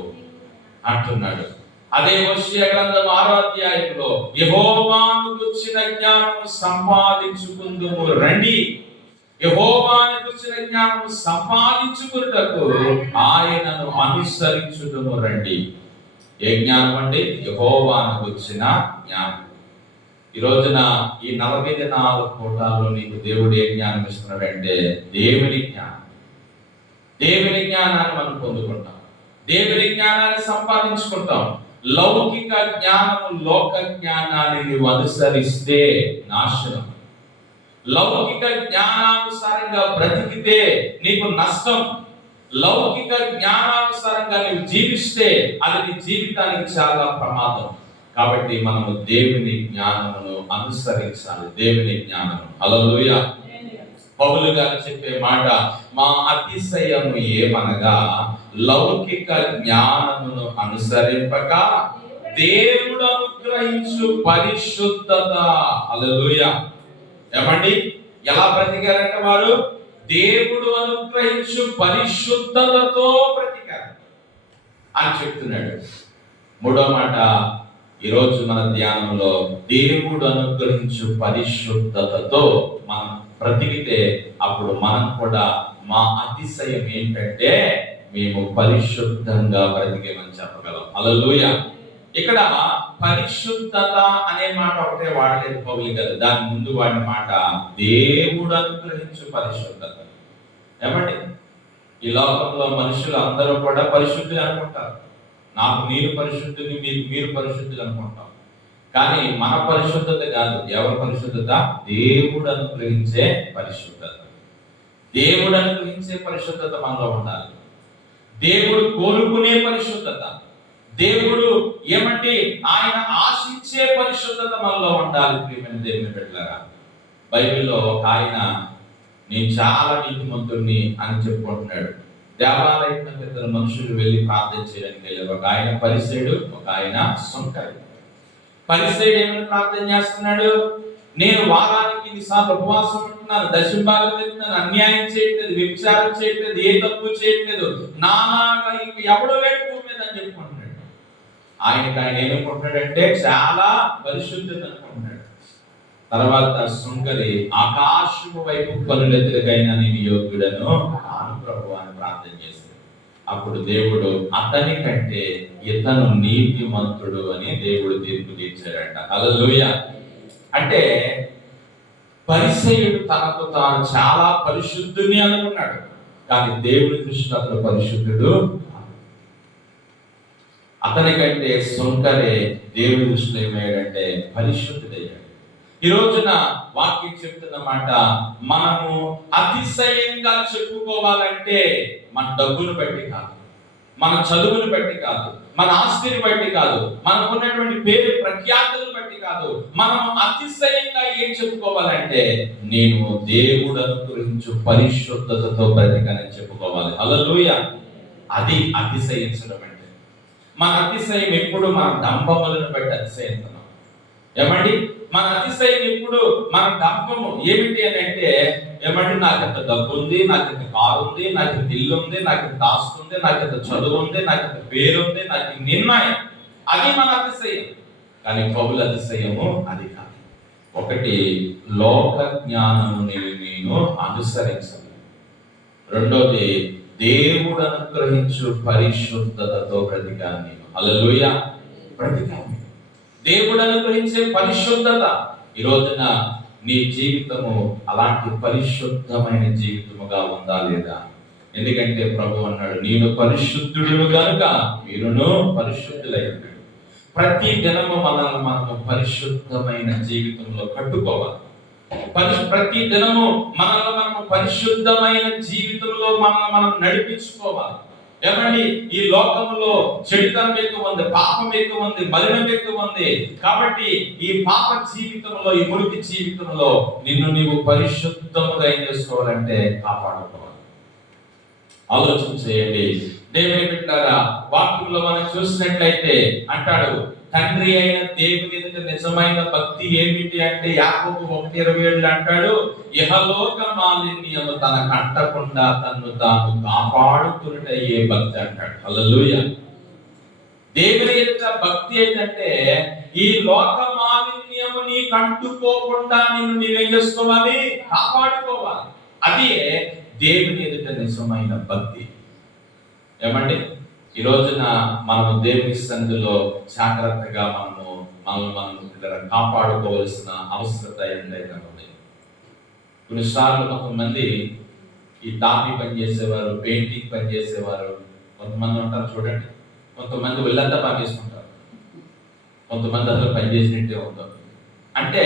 అంటున్నాడు. అదే హోషేయ గ్రంథం 6వ అధ్యాయంలో యెహోవాను గుర్చిన జ్ఞానము సంపాదించుకుందుము రండి, యెహోవాను గుర్చిన జ్ఞానము సంపాదించుకున్నటకు ఆయనను అనుసరించుదుము రండి. ఏ జ్ఞానం అండి? యెహోవాను గుర్చిన జ్ఞానం. ఈ రోజున ఈ 40 దినాల కోటాల్లో నీకు దేవుడు ఏ జ్ఞానం ఇస్తున్నాడంటే దేవుని జ్ఞానం. దేవుని జ్ఞానాన్ని మనం పొందుకుంటాం, దేవుని జ్ఞానాన్ని సంపాదించుకుంటాం. లౌకిక జ్ఞానము లోక జ్ఞానాన్ని నువ్వు అనుసరిస్తే నాశనం. లౌకిక జ్ఞానానుసారంగా బ్రతికితే నీకు నష్టం. లౌకిక జ్ఞానానుసారంగా నువ్వు జీవిస్తే అది నీ జీవితానికి చాలా ప్రమాదం. కాబట్టి మనము దేవుని జ్ఞానమును అనుసరించాలి. దేవుని జ్ఞానము. హల్లెలూయా. పౌలు గారు చెప్పే మాట, మా అతిశయము ఏమనగా లౌకిక జ్ఞానమును అనుసరింపక దేవుడు అనుగ్రహించు పరిశుద్ధత. హల్లెలూయా. ఏమండి? ఎలా బ్రతికారంట వారు? దేవుడు అనుగ్రహించు పరిశుద్ధతతో బ్రతికారు అని చెప్తున్నాడు. మూడో మాట ఈరోజు మన ధ్యానంలో, దేవుడు అనుగ్రహించు పరిశుద్ధతతో మనం బ్రతికితే అప్పుడు మనం కూడా మా అతిశయం ఏంటంటే మేము పరిశుద్ధంగా బ్రతికేమని చెప్పగలం. హల్లెలూయా. ఇక్కడ పరిశుద్ధత అనే మాట ఒకటే వాడలేదు పౌలు గారు. దాని ముందు వాడిన మాట దేవుడు అనుగ్రహించు పరిశుద్ధత. ఏమండి? ఈ లోకంలో మనుషులు అందరూ కూడా పరిశుద్ధులు అనుకుంటారు. నాకు నేను పరిశుద్ధుని, మీరు పరిశుద్ధులు అనుకుంటాం. కానీ మన పరిశుద్ధత కాదు. ఎవరి పరిశుద్ధత? దేవుడు అనుగ్రహించే పరిశుద్ధత. దేవుడు అనుగ్రహించే పరిశుద్ధత మనలో ఉండాలి. దేవుడు కోరుకునే పరిశుద్ధత, దేవుడు ఏమంటే ఆయన ఆశించే పరిశుద్ధత మనలో ఉండాలి. ప్రియమైన దేవుని బిడ్డలారా, బైబిల్లో ఒక ఆయన నేను చాలా నీతిమంతుడిని అని చెప్పుకుంటున్నాడు. దేవాలయం ఇద్దరు మనుషులు వెళ్ళి ప్రార్థన చేయడానికి వెళ్ళారు. ఒక ఆయన పరిసయ్యుడు, ఒక ఆయన సుంకరి. పరిసయ్యుడు ఏమని ప్రార్థన చేస్తున్నాడు? నేను వారానికి ఇన్నిసార్లు ఉపవాసం ఉంటున్నాను, దశంభాగం వెళ్తున్నాను, అన్యాయం చేయట్లేదు, వ్యభిచారం చేయట్లేదు, ఏ తప్పు చేయట్లేదు, నాలాగా ఇంక ఎవడో లేడు భూమి మీద అని చెప్పుకుంటున్నాడు. ఆయన ఏమనుకుంటున్నాడంటే చాలా పరిశుద్ధత అనుకుంటున్నాడు. తర్వాత సుంకరి ఆకాశము వైపు కనులెత్తుకైనా నేను యోగ్యుడను ఆను ప్రభువా అని ప్రార్థన చేశాడు. అప్పుడు దేవుడు అతని కంటే ఇతను నీతిమంతుడు అని దేవుడు తీర్పు తీర్చాడంట. హల్లెలూయా. అంటే పరిసయ్యుడు తనకు తాను చాలా పరిశుద్ధుని అనుకున్నాడు, కానీ దేవుడి దృష్టిలో అతను పరిశుద్ధుడు. అతని కంటే సుంకరే దేవుడి దృష్టిలో ఏమయ్యాడంటే పరిశుద్ధుడయ్యాడు. ఈ రోజున వాక్యం చెప్తున్న మాట, మనము అతిశయంగా చెప్పుకోవాలంటే మన డబ్బును బట్టి కాదు, మన చదువును బట్టి కాదు, మన ఆస్తిని బట్టి కాదు, మనకున్నటువంటి పేరు ప్రఖ్యాతులను బట్టి కాదు. మనం అతిశయంగా ఏం చెప్పుకోవాలంటే నేను దేవుడు అనుగ్రహించు పరిశుద్ధతతో బ్రతికానని చెప్పుకోవాలి. హల్లెలూయా. అది అతిశయించడం అంటే. మన అతిశయం ఎప్పుడు మన డంబములను బట్టి అతిశయిస్తున్నాం. ఏమండి? మన అతిశయం ఎప్పుడు మన డంబము ఏమిటి అని అంటే, ఏమంటే నాకు ఎంత డబ్బు ఉంది, నాకు ఎంత కారు ఉంది, నాకు ఎంత ఇల్లు ఉంది, నాకు ఎంత ఆస్తి ఉంది, నాకు ఎంత చదువు ఉంది, నాకు ఎంత పేరు ఉంది, నాకు నిర్ణయం, అది మన అతిశయం. కానీ పౌలు అతిశయము అది కాదు. ఒకటి, లోక జ్ఞానము నేను అనుసరించాలి. రెండోది, దేవుడు అనుగ్రహించు పరిశుద్ధతతో బ్రతికాను నేను. హల్లెలూయా. బ్రతికాను. దేవుడు అనుగ్రహించే పరిశుద్ధత. ఈ రోజున నీ జీవితము అలాంటి పరిశుద్ధమైన జీవితముగా ఉందా లేదా? ఎందుకంటే ప్రభు అన్నాడు, నేను పరిశుద్ధుడును గనుక మీరును పరిశుద్ధులై ఉన్నాడు. ప్రతి దినము మనము పరిశుద్ధమైన జీవితంలో కట్టుకోవాలి. ప్రతి దినము మనము పరిశుద్ధమైన జీవితంలో మనం నడిపించుకోవాలి. ఏమండి, ఈ లోకంలో చెడుతనం ఎక్కువ ఉంది, పాపం ఎక్కువ ఉంది, మలినం ఎక్కువ ఉంది. కాబట్టి ఈ పాప జీవితంలో, ఈ మురికి జీవితంలో నిన్ను నీవు పరిశుద్ధముగా ఏం చేసుకోవాలంటే కాపాడుకోవాలి. ఆలోచన చేయండి. దేవుని బిడ్డలారా, వాక్యంలో మనం చూసినట్లయితే అంటాడు, తండ్రి అయిన దేవుని ఎదుట నిజమైన భక్తి ఏమిటి అంటే యాకోబు 1:27 అంటాడు, ఇహలోక మాలిన్యము తన కంటకుండా తన్ను తాను కాపాడుకున్నటయ్యే భక్తి అంటాడు. హల్లెలూయా. దేవుని ఎదుట భక్తి ఏంటంటే ఈ లోక మాలిన్యము నీ కంటుకోకుండా నిన్ను నీవేం చేసుకోవాలి, కాపాడుకోవాలి. అదే దేవుని ఎదుట నిజమైన భక్తి. ఏమండి, ఈ రోజున మనము దేవుని సన్నిధిలో జాగ్రత్తగా మనము కాపాడుకోవాల్సిన అవసరత ఎంతైనా ఉంది. కొన్నిసార్లు కొంతమంది ఈ తాపి పని చేసేవారు, పెయింటింగ్ పని చేసేవారు కొంతమంది ఉంటారు చూడండి. కొంతమంది వెళ్ళంతా పని చేసుకుంటారు, కొంతమంది అసలు పని చేసినట్టే ఉంటారు. అంటే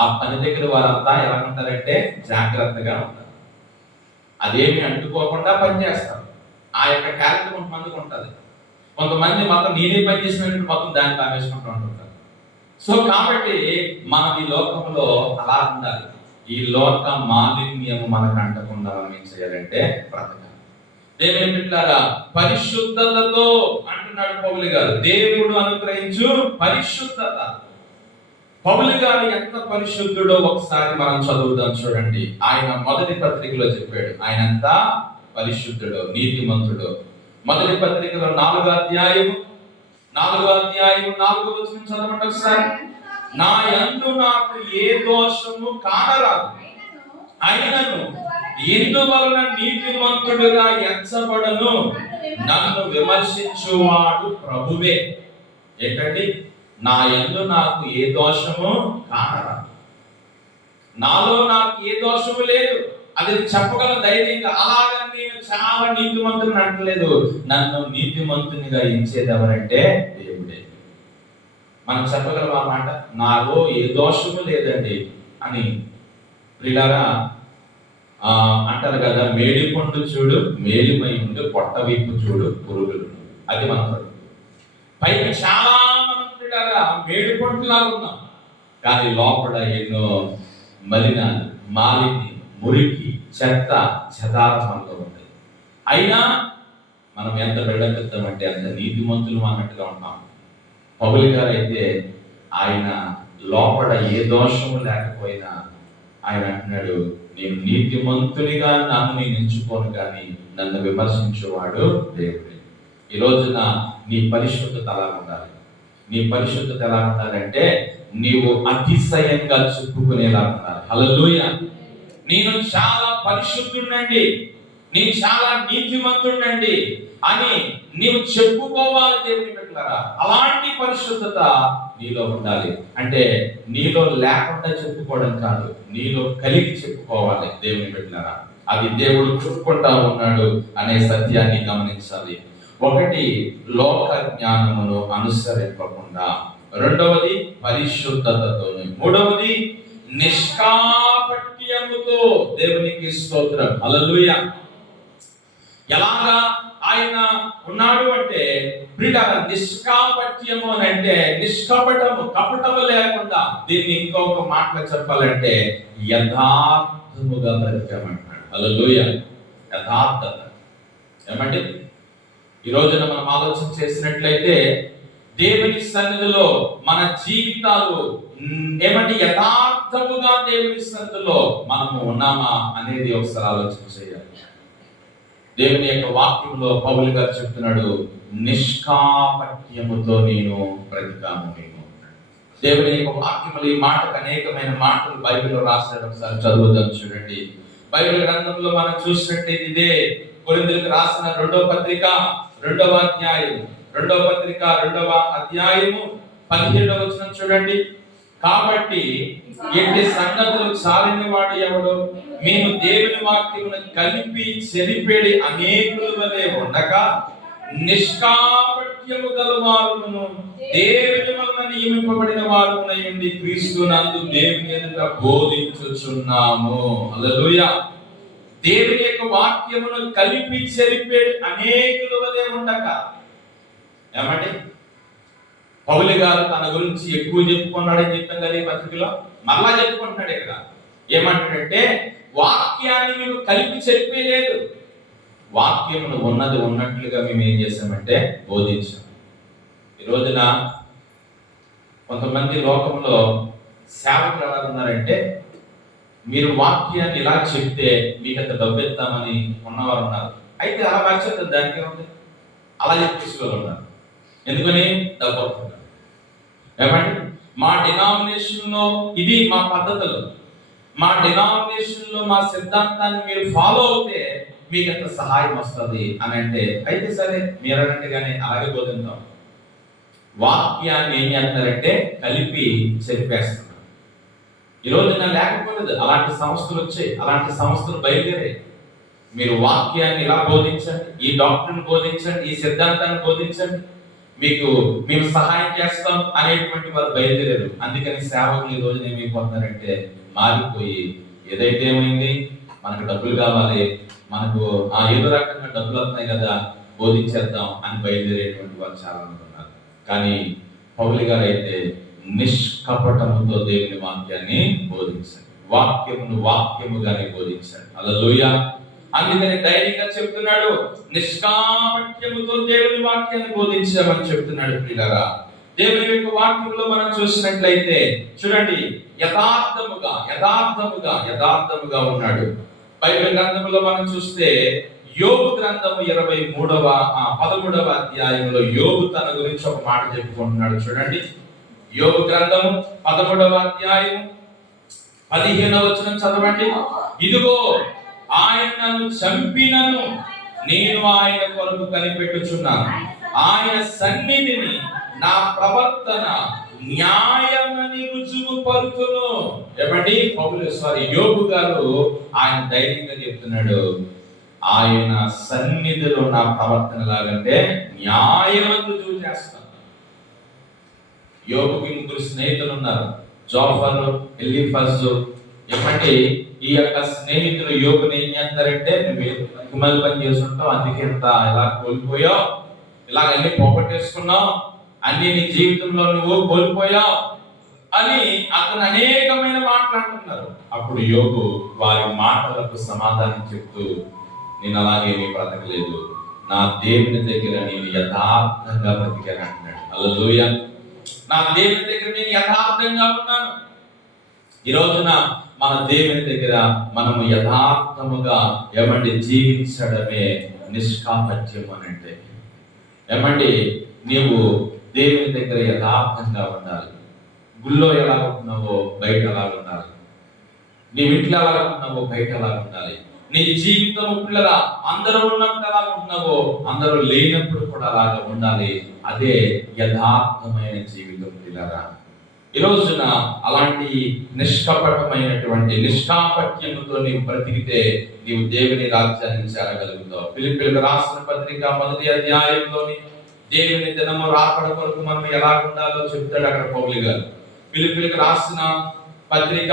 ఆ పని దగ్గర వారంతా ఎలా ఉంటారంటే జాగ్రత్తగా ఉంటారు. అదేమి అంటుకోకుండా పనిచేస్తారు. ఆ యొక్క క్యారెక్టర్ కొంతమందికి ఉంటుంది. కొంతమంది మొత్తం నేనే పని చేసినట్టు మొత్తం దాన్ని పనిచేసుకుంటూ ఉంటుంటారు. సో కాబట్టి మనం ఈ లోకంలో అలా ఉండాలి. ఈ లోక మాలిన్యము మనకు అంటకుండా మనం ఏం చేయాలంటే బ్రతకాలి. దేవుని బిడ్డలారా, పరిశుద్ధతతో అంటున్నాడు పౌలు గారు, దేవుడు అనుగ్రహించు పరిశుద్ధత. పౌలు గారు ఎంత పరిశుద్ధుడో ఒకసారి మనం చదువుదాం చూడండి. ఆయన మొదటి పత్రికలో చెప్పాడు, ఆయన అంతా పరిశుద్ధుడు, నీతిమంతుడు. మొదటి పత్రికలో 4వ అధ్యాయము 4వ వచనం చదవండి ఒకసారి. నా యందు నాకు ఏ దోషము కానరాదు, అయినను ఎందువలన నీతిమంతుడుగా ఎంచబడను, నన్ను విమర్శించువాడు ప్రభువే. ఏంటండి, నా యందు నాకు ఏ దోషము కానరాదు. నాలో నాకు ఏ దోషము లేదు, అది చెప్పగల ధైర్యంగా. అలాగని నేను చాలా నీతిమంతుని అంటలేదు. నన్ను నీతిమంతునిగా ఇచ్చేది ఎవరంటే దేవుడే. మనం చెప్పగలం ఆ మాట, నాలో ఏ దోషము లేదండి అని. ప్రియులారా, అంటారు కదా, మేడి పండు చూడు మేలిమై ఉండి పొట్ట వైపు చూడు పురుగులు. అది మనం పైకి చాలా మనం ప్రియులారా మేడి పండులాగా ఉన్నాం, కానీ లోపల ఎన్నో మలినాలు, మాలిన్యం, మురికి, చెత్త చెదారమంలో ఉంది. అయినా మనం ఎంత వెళ్ళగలుగుతామంటే అంత నీతిమంతులు అన్నట్టుగా ఉంటాం. పౌలు గారు అయితే ఆయన లోపల ఏ దోషము లేకపోయినా ఆయన అంటున్నాడు, నేను నీతిమంతునిగా నన్ను నేను ఎంచుకోను, కానీ నన్ను విమర్శించేవాడు దేవుడే. ఈ రోజున నీ పరిశుద్ధత ఎలా ఉండాలి? నీ పరిశుద్ధత ఎలా ఉండాలంటే నీవు అతిశయంగా చెప్పుకునేలా ఉండాలి. హల్లెలూయా. నేను చాలా పరిశుద్ధుడినండి, నేను చాలా నీతిమంతుడినండి అని నీవు చెప్పుకోవాలి దేవుని బిడ్డలారా. అలాంటి పరిశుద్ధత నీలో ఉండాలి. అంటే నీలో లేకుండా చెప్పుకోవడం కాదు, నీలో కలిగి చెప్పుకోవాలి దేవుని బిడ్డలారా. అది దేవుడు చూసుకుంటా ఉన్నాడు అనే సత్యాన్ని గమనించాలి. ఒకటి, లోక జ్ఞానమును అనుసరింపకుండా. రెండవది, పరిశుద్ధతతోనే. మూడవది, నిష్కాపట్యముతో. దేవునికి స్తోత్రం. హల్లెలూయా. ఎలాగా ఆయన ఉన్నాడు అంటే ప్రియులారా, నిష్కాపట్యము అని అంటే నిష్కపటము, కపటము లేకుండా. దీన్ని ఇంకొక మాటలో చెప్పాలంటే యథార్థముగా బ్రతికామంటాడు. హల్లెలూయా. యథార్థత. ఏమంటే ఈ రోజున మనం ఆలోచన చేసినట్లయితే దేవుని సన్నిధిలో మన జీవితాలు ఏమంటే యథార్థముగా దేవుని సన్నిధిలో మనము ఉన్నామా అనేది ఒకసారి ఆలోచన చేయాలి. దేవుని యొక్క వాక్యంలో పౌలు గారు చెప్తున్నాడు, నిష్కాపట్యముతో నేను బ్రతికాను. నేను దేవుని యొక్క వాక్యములు ఈ మాటకు అనేకమైన మాటలు బైబిల్లో రాశాడు. ఒకసారి చదువుదాం చూడండి. బైబిల్ గ్రంథంలో మనం చూసినట్లయితే ఇదే కొరింథీయులకు రాసిన 2వ పత్రిక 2వ అధ్యాయం 2వ అధ్యాయము 17వ వచనం చూడండి. కాబట్టి ఎట్టి సంగతులు చాలిన వాడు ఎవడు, మేము దేవుని వాక్యమును కలిపి చెరిపేడి అనేకుల వలె ఉండక నిష్కాపట్యము గల వారును దేవుని వలన నియమింపబడిన వారునై ఉండి క్రీస్తు నందు దేవుని ఎదుట బోధించుచున్నాము. హల్లెలూయా. దేవుని యొక్క వాక్యమును కలిపి చెరిపేడి అనేకుల వలె ఉండక. ఏమండి, పౌలు గారు తన గురించి ఎక్కువ చెప్పుకున్నాడని చెప్పాం కదా ఈ పత్రికలో. మళ్ళా చెప్పుకుంటున్నాడు ఇక్కడ. ఏమంటాడంటే, వాక్యాన్ని మేము కలిపి చెప్పలేదు, వాక్యమును ఉన్నది ఉన్నట్లుగా మేము ఏం చేసామంటే బోధించాం. ఈ రోజున కొంతమంది లోకంలో సేవకులు ఎలా ఉన్నారంటే, మీరు వాక్యాన్ని ఇలా చెప్తే మీకు అంత డబ్బు ఇద్దామని ఉన్నవారు ఉన్నారు. అయితే అలా మార్చేద్దాం, దానికి ఏముంది, అలా చెప్పేసి వాళ్ళు ఉన్నారు. ఎందుకని? డబ్బు అవుతున్నారు. ఏమండి, మా డినామినేషన్లో ఇది మా పద్ధతులు, మా డినామినేషన్లో మా సిద్ధాంతాన్ని మీరు ఫాలో అవుతే మీకు ఎంత సహాయం వస్తుంది అని అంటే, అయితే సరే మీరు అన్నట్టుగానే అలాగే బోధిద్దాం. వాక్యాన్ని ఏం చేస్తారంటే కలిపి చెప్పేస్తున్నారు. ఈ రోజున లేకపోలేదు, అలాంటి సంస్థలు వచ్చాయి, అలాంటి సంస్థలు బయలుదేరాయి. మీరు వాక్యాన్ని ఇలా బోధించండి, ఈ డాక్టర్ని బోధించండి, ఈ సిద్ధాంతాన్ని బోధించండి, మీకు మేము సహాయం చేస్తాం అనేటువంటి వారు బయలుదేరారు. అందుకని సేవకులు ఈ రోజున ఏమైపోతున్నారంటే మారిపోయి, ఏదైతే ఏమైంది, మనకు డబ్బులు కావాలి, మనకు ఏదో రకంగా డబ్బులు వస్తున్నాయి కదా బోధించేద్దాం అని బయలుదేరేటువంటి వారు చాలా మంది ఉన్నారు. కానీ పౌలు గారు అయితే నిష్కపటముతో దేవుని వాక్యాన్ని బోధించాడు, వాక్యమును వాక్యముగానే బోధించాడు. హల్లెలూయా. అందుకని ధైర్యంగా చెప్తున్నాడు, నిష్కాపట్యముతో దేవుని వాక్యాన్ని బోధించామని చెప్తున్నాడు. ప్రియులారా, దేవుని యొక్క వాక్యంలో మనం చూసినట్లయితే చూడండి, యథార్థముగా యథార్థముగా యథార్థముగా ఉన్నాడు. బైబిల్ గ్రంథంలో మనం చూస్తే యోబు గ్రంథము 13వ అధ్యాయంలో యోబు తన గురించి ఒక మాట చెప్పుకుంటున్నాడు. చూడండి, యోబు గ్రంథము 13వ అధ్యాయం 15వ వచనం చదవండి. ఇదిగో ఆయన నన్ను చంపినను నేను ఆయన కొరకు కనిపెట్టుచున్నాను, ఆయన సన్నిధిని నా ప్రవర్తన న్యాయమని రుజువు పరుతును. ఏమండి, యోబు గారు ఆయన ధైర్యంగా చెప్తున్నాడు, ఆయన సన్నిధిలో నా ప్రవర్తన లాగంటే న్యాయమని రుజువు చేస్తాను. యోబుకి 3 స్నేహితులు ఉన్నారు, జోఫరు, ఎలీఫజు. ఏమంటే ఈ యొక్క స్నేహితులు యోబుని ఏం చేస్తారంటే, నువ్వు కుమల్ పని చేస్తుంటావు, అందుకే ఇంత ఇలా కోల్పోయావు, ఇలాగన్నీ పోగొట్టేసుకున్నావు, అన్ని నీ జీవితంలో నువ్వు కోల్పోయావు అని అతను అనేకమైన మాట్లాడుతున్నారు. అప్పుడు యోబు వారి మాటలకు సమాధానం చెప్తూ, నేను అలాగేమీ బ్రతకలేదు, నా దేవుని దగ్గర నేను యథార్థంగా బ్రతికాను అంటున్నాడు. హల్లెలూయా. నా దేవుని దగ్గర నేను యథార్థంగా ఉన్నాను. ఈ రోజున మన దేవుని దగ్గర మనము యథార్థముగా ఏమండి జీవించడమే నిష్కాపట్యం అని అంటే. ఏమండి, నీవు దేవుని దగ్గర యథార్థంగా ఉండాలి. గుళ్ళో ఎలా ఉంటున్నావో బయట ఎలా ఉండాలి, నీ ఇంట్లో ఎలా ఉంటున్నావో బయట ఎలా ఉండాలి, నీ జీవితం పిల్లల అందరూ ఉన్నప్పుడు ఎలా ఉంటున్నావో అందరూ లేనప్పుడు కూడా అలాగా ఉండాలి. అదే యథార్థమైన జీవితం పిల్లరా. ఈ రోజున అలాంటి నిష్కపటమైనటువంటి నిష్కాపట్యముతో నీవు బ్రతికితే నీవు దేవుని రాజ్యానికి చేరగలుగుతావు. ఫిలిప్పీయులకు రాసిన పత్రిక 1వ అధ్యాయంలోని దేవుని దినము రాకడ కొరకు మనం ఎలా ఉండాలో చెప్తాడు అక్కడ పౌలు గారు. ఫిలిప్పీయులకు రాసిన పత్రిక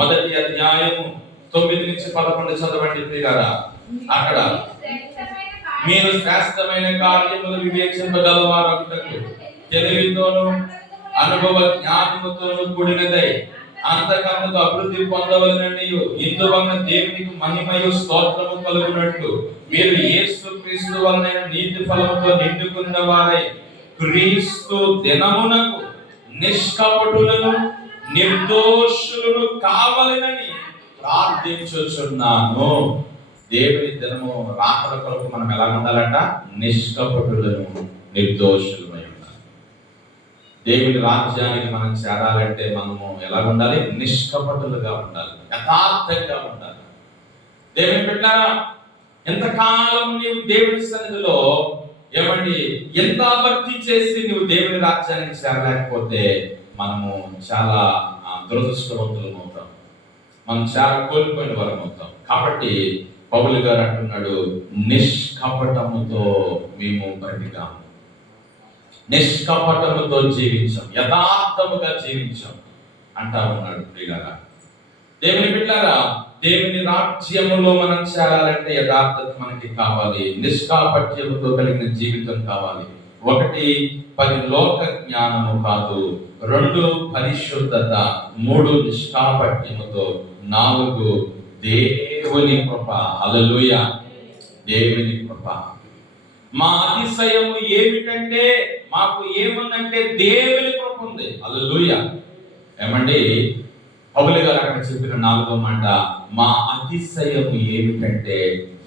1వ అధ్యాయము 9 నుంచి 11 చదవండి ప్రియులారా. అక్కడ మీరు శ్రేష్టమైన కార్యములు వివేచింపగలవారగుటకు తెలివితోను అనుభవ జ్ఞానముతోను కూడినదై అంతకన్నా అభివృద్ధి పొందవలనని ఇందువలన దేవునికి మహిమయు స్తోత్రము కలుగునట్లు మీరు యేసు క్రీస్తు వలన నీతి ఫలముతో నిండుకున్న వారై క్రీస్తు దినమునకు నిష్కపటులను నిర్దోషులను కావాలని ప్రార్థించుచున్నాను. దేవుని దినము రాకడ కొరకు మనం ఎలా ఉండాలంట? నిష్కపటులను నిర్దోషులమై ఉండాలి. దేవుని రాజ్యానికి మనం చేరాలంటే మనము ఎలా ఉండాలి? నిష్కపటులుగా ఉండాలి, యథార్థంగా ఉండాలి. దేవుని బిడ్డలారా, ఎంతకాలం నీవు దేవుని సన్నిధిలో ఏమండి ఎంత భక్తి చేసి నువ్వు దేవుని రాజ్యానికి చేరలేకపోతే మనము చాలా దురదృష్టవంతులం అవుతాం. మనం చాలా కోల్పోయిన వరం అవుతాం. కాబట్టి పౌలు గారు అంటున్నాడు, నిష్కపటముతో మేము బ్రతికాము, నిష్కపటముతో జీవించాం, యథార్థముగా జీవించాం అంటా ఉన్నాడు. ప్రియులారా, దేవుని బిడ్డలారా, దేవుని రాజ్యములో మనం చేరాలంటే యథార్థత మనకి కావాలి, నిష్కాపట్యముతో కలిగిన జీవితం కావాలి. 1 పరిలోక జ్ఞానము కాదు, 2 పరిశుద్ధత, 3 నిష్కాపట్యముతో, 4 దేవుని కృప. హల్లెలూయా, దేవుని కృప. మా అతిశయము ఏమిటంటే, మాకు ఏముందంటే దేవుని కృప ఉంది. హల్లెలూయా. ఏమండి, పౌలు గారు అక్కడ చెప్పిన 4వ మాట, మా అతిశయము ఏమిటంటే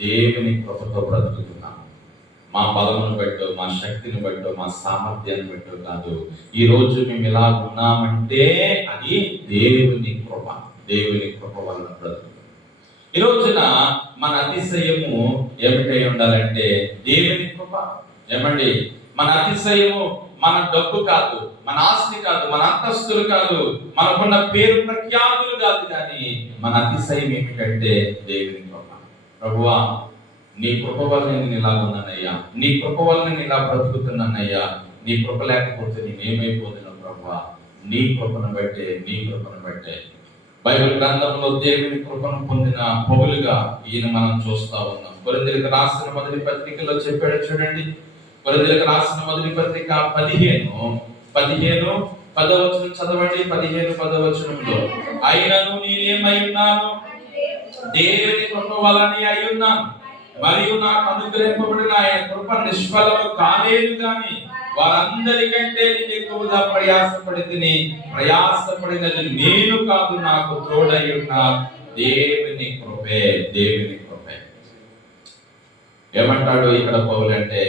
దేవుని కృపతో బ్రతుకుతున్నాం. మా బలమును బట్టో, మా శక్తిని బట్టో, మా సామర్థ్యాన్ని బట్టో కాదు. ఈ రోజు మేము ఇలా ఉన్నామంటే అది దేవుని కృప, దేవుని కృప వలన బ్రతుకుతాం. ఈ రోజున మన అతిశయము ఏమిటై ఉండాలంటే దేవుని కృప. ఏమండి, మన అతిశయము మన డబ్బు కాదు, మన ఆస్తి కాదు, మన అంతస్తులు కాదు, మనకున్న పేరు ప్రఖ్యాతులు కాదు, కానీ మన అతిశయం ఏమిటంటే దేవుని కృప. ప్రభువా, నీ కృప వల్ల నేను ఇలా ఉన్నానయ్యా, నీ కృప వల్ల నేను ఇలా బ్రతుకుతున్నానయ్యా, నీ కృప లేకపోతే నేనేమైపోతున్నాను ప్రభువా, నీ కృపను బట్టే, నీ కృపను బట్టే. బైబిల్ గ్రంథంలో దేవుని కృపను పొందిన పౌలుగా ఈయన మనం చూస్తా ఉన్నాం. కొరింథీయులకు రాసిన మొదటి పత్రికలో చెప్పాడు చూడండి. కొరింథీయులకు రాసిన మొదటి పత్రిక 15:10 చదవండి. 15:10 అయినను నేనేమై ఉన్నాను, దేవుని కృప వలనే అయి ఉన్నాను, మరియు నాకు అనుగ్రహింపబడిన ఆయన కృప నిష్ఫలము కాలేదు గాని వారందరికంటే నేను ఎక్కువగా ప్రయాసపడినది నేను కాదు, నాకు తోడై ఉన్న దేవుని కృపే, దేవుని కృపే. ఏమంటాడు ఇక్కడ పౌలు అంటే,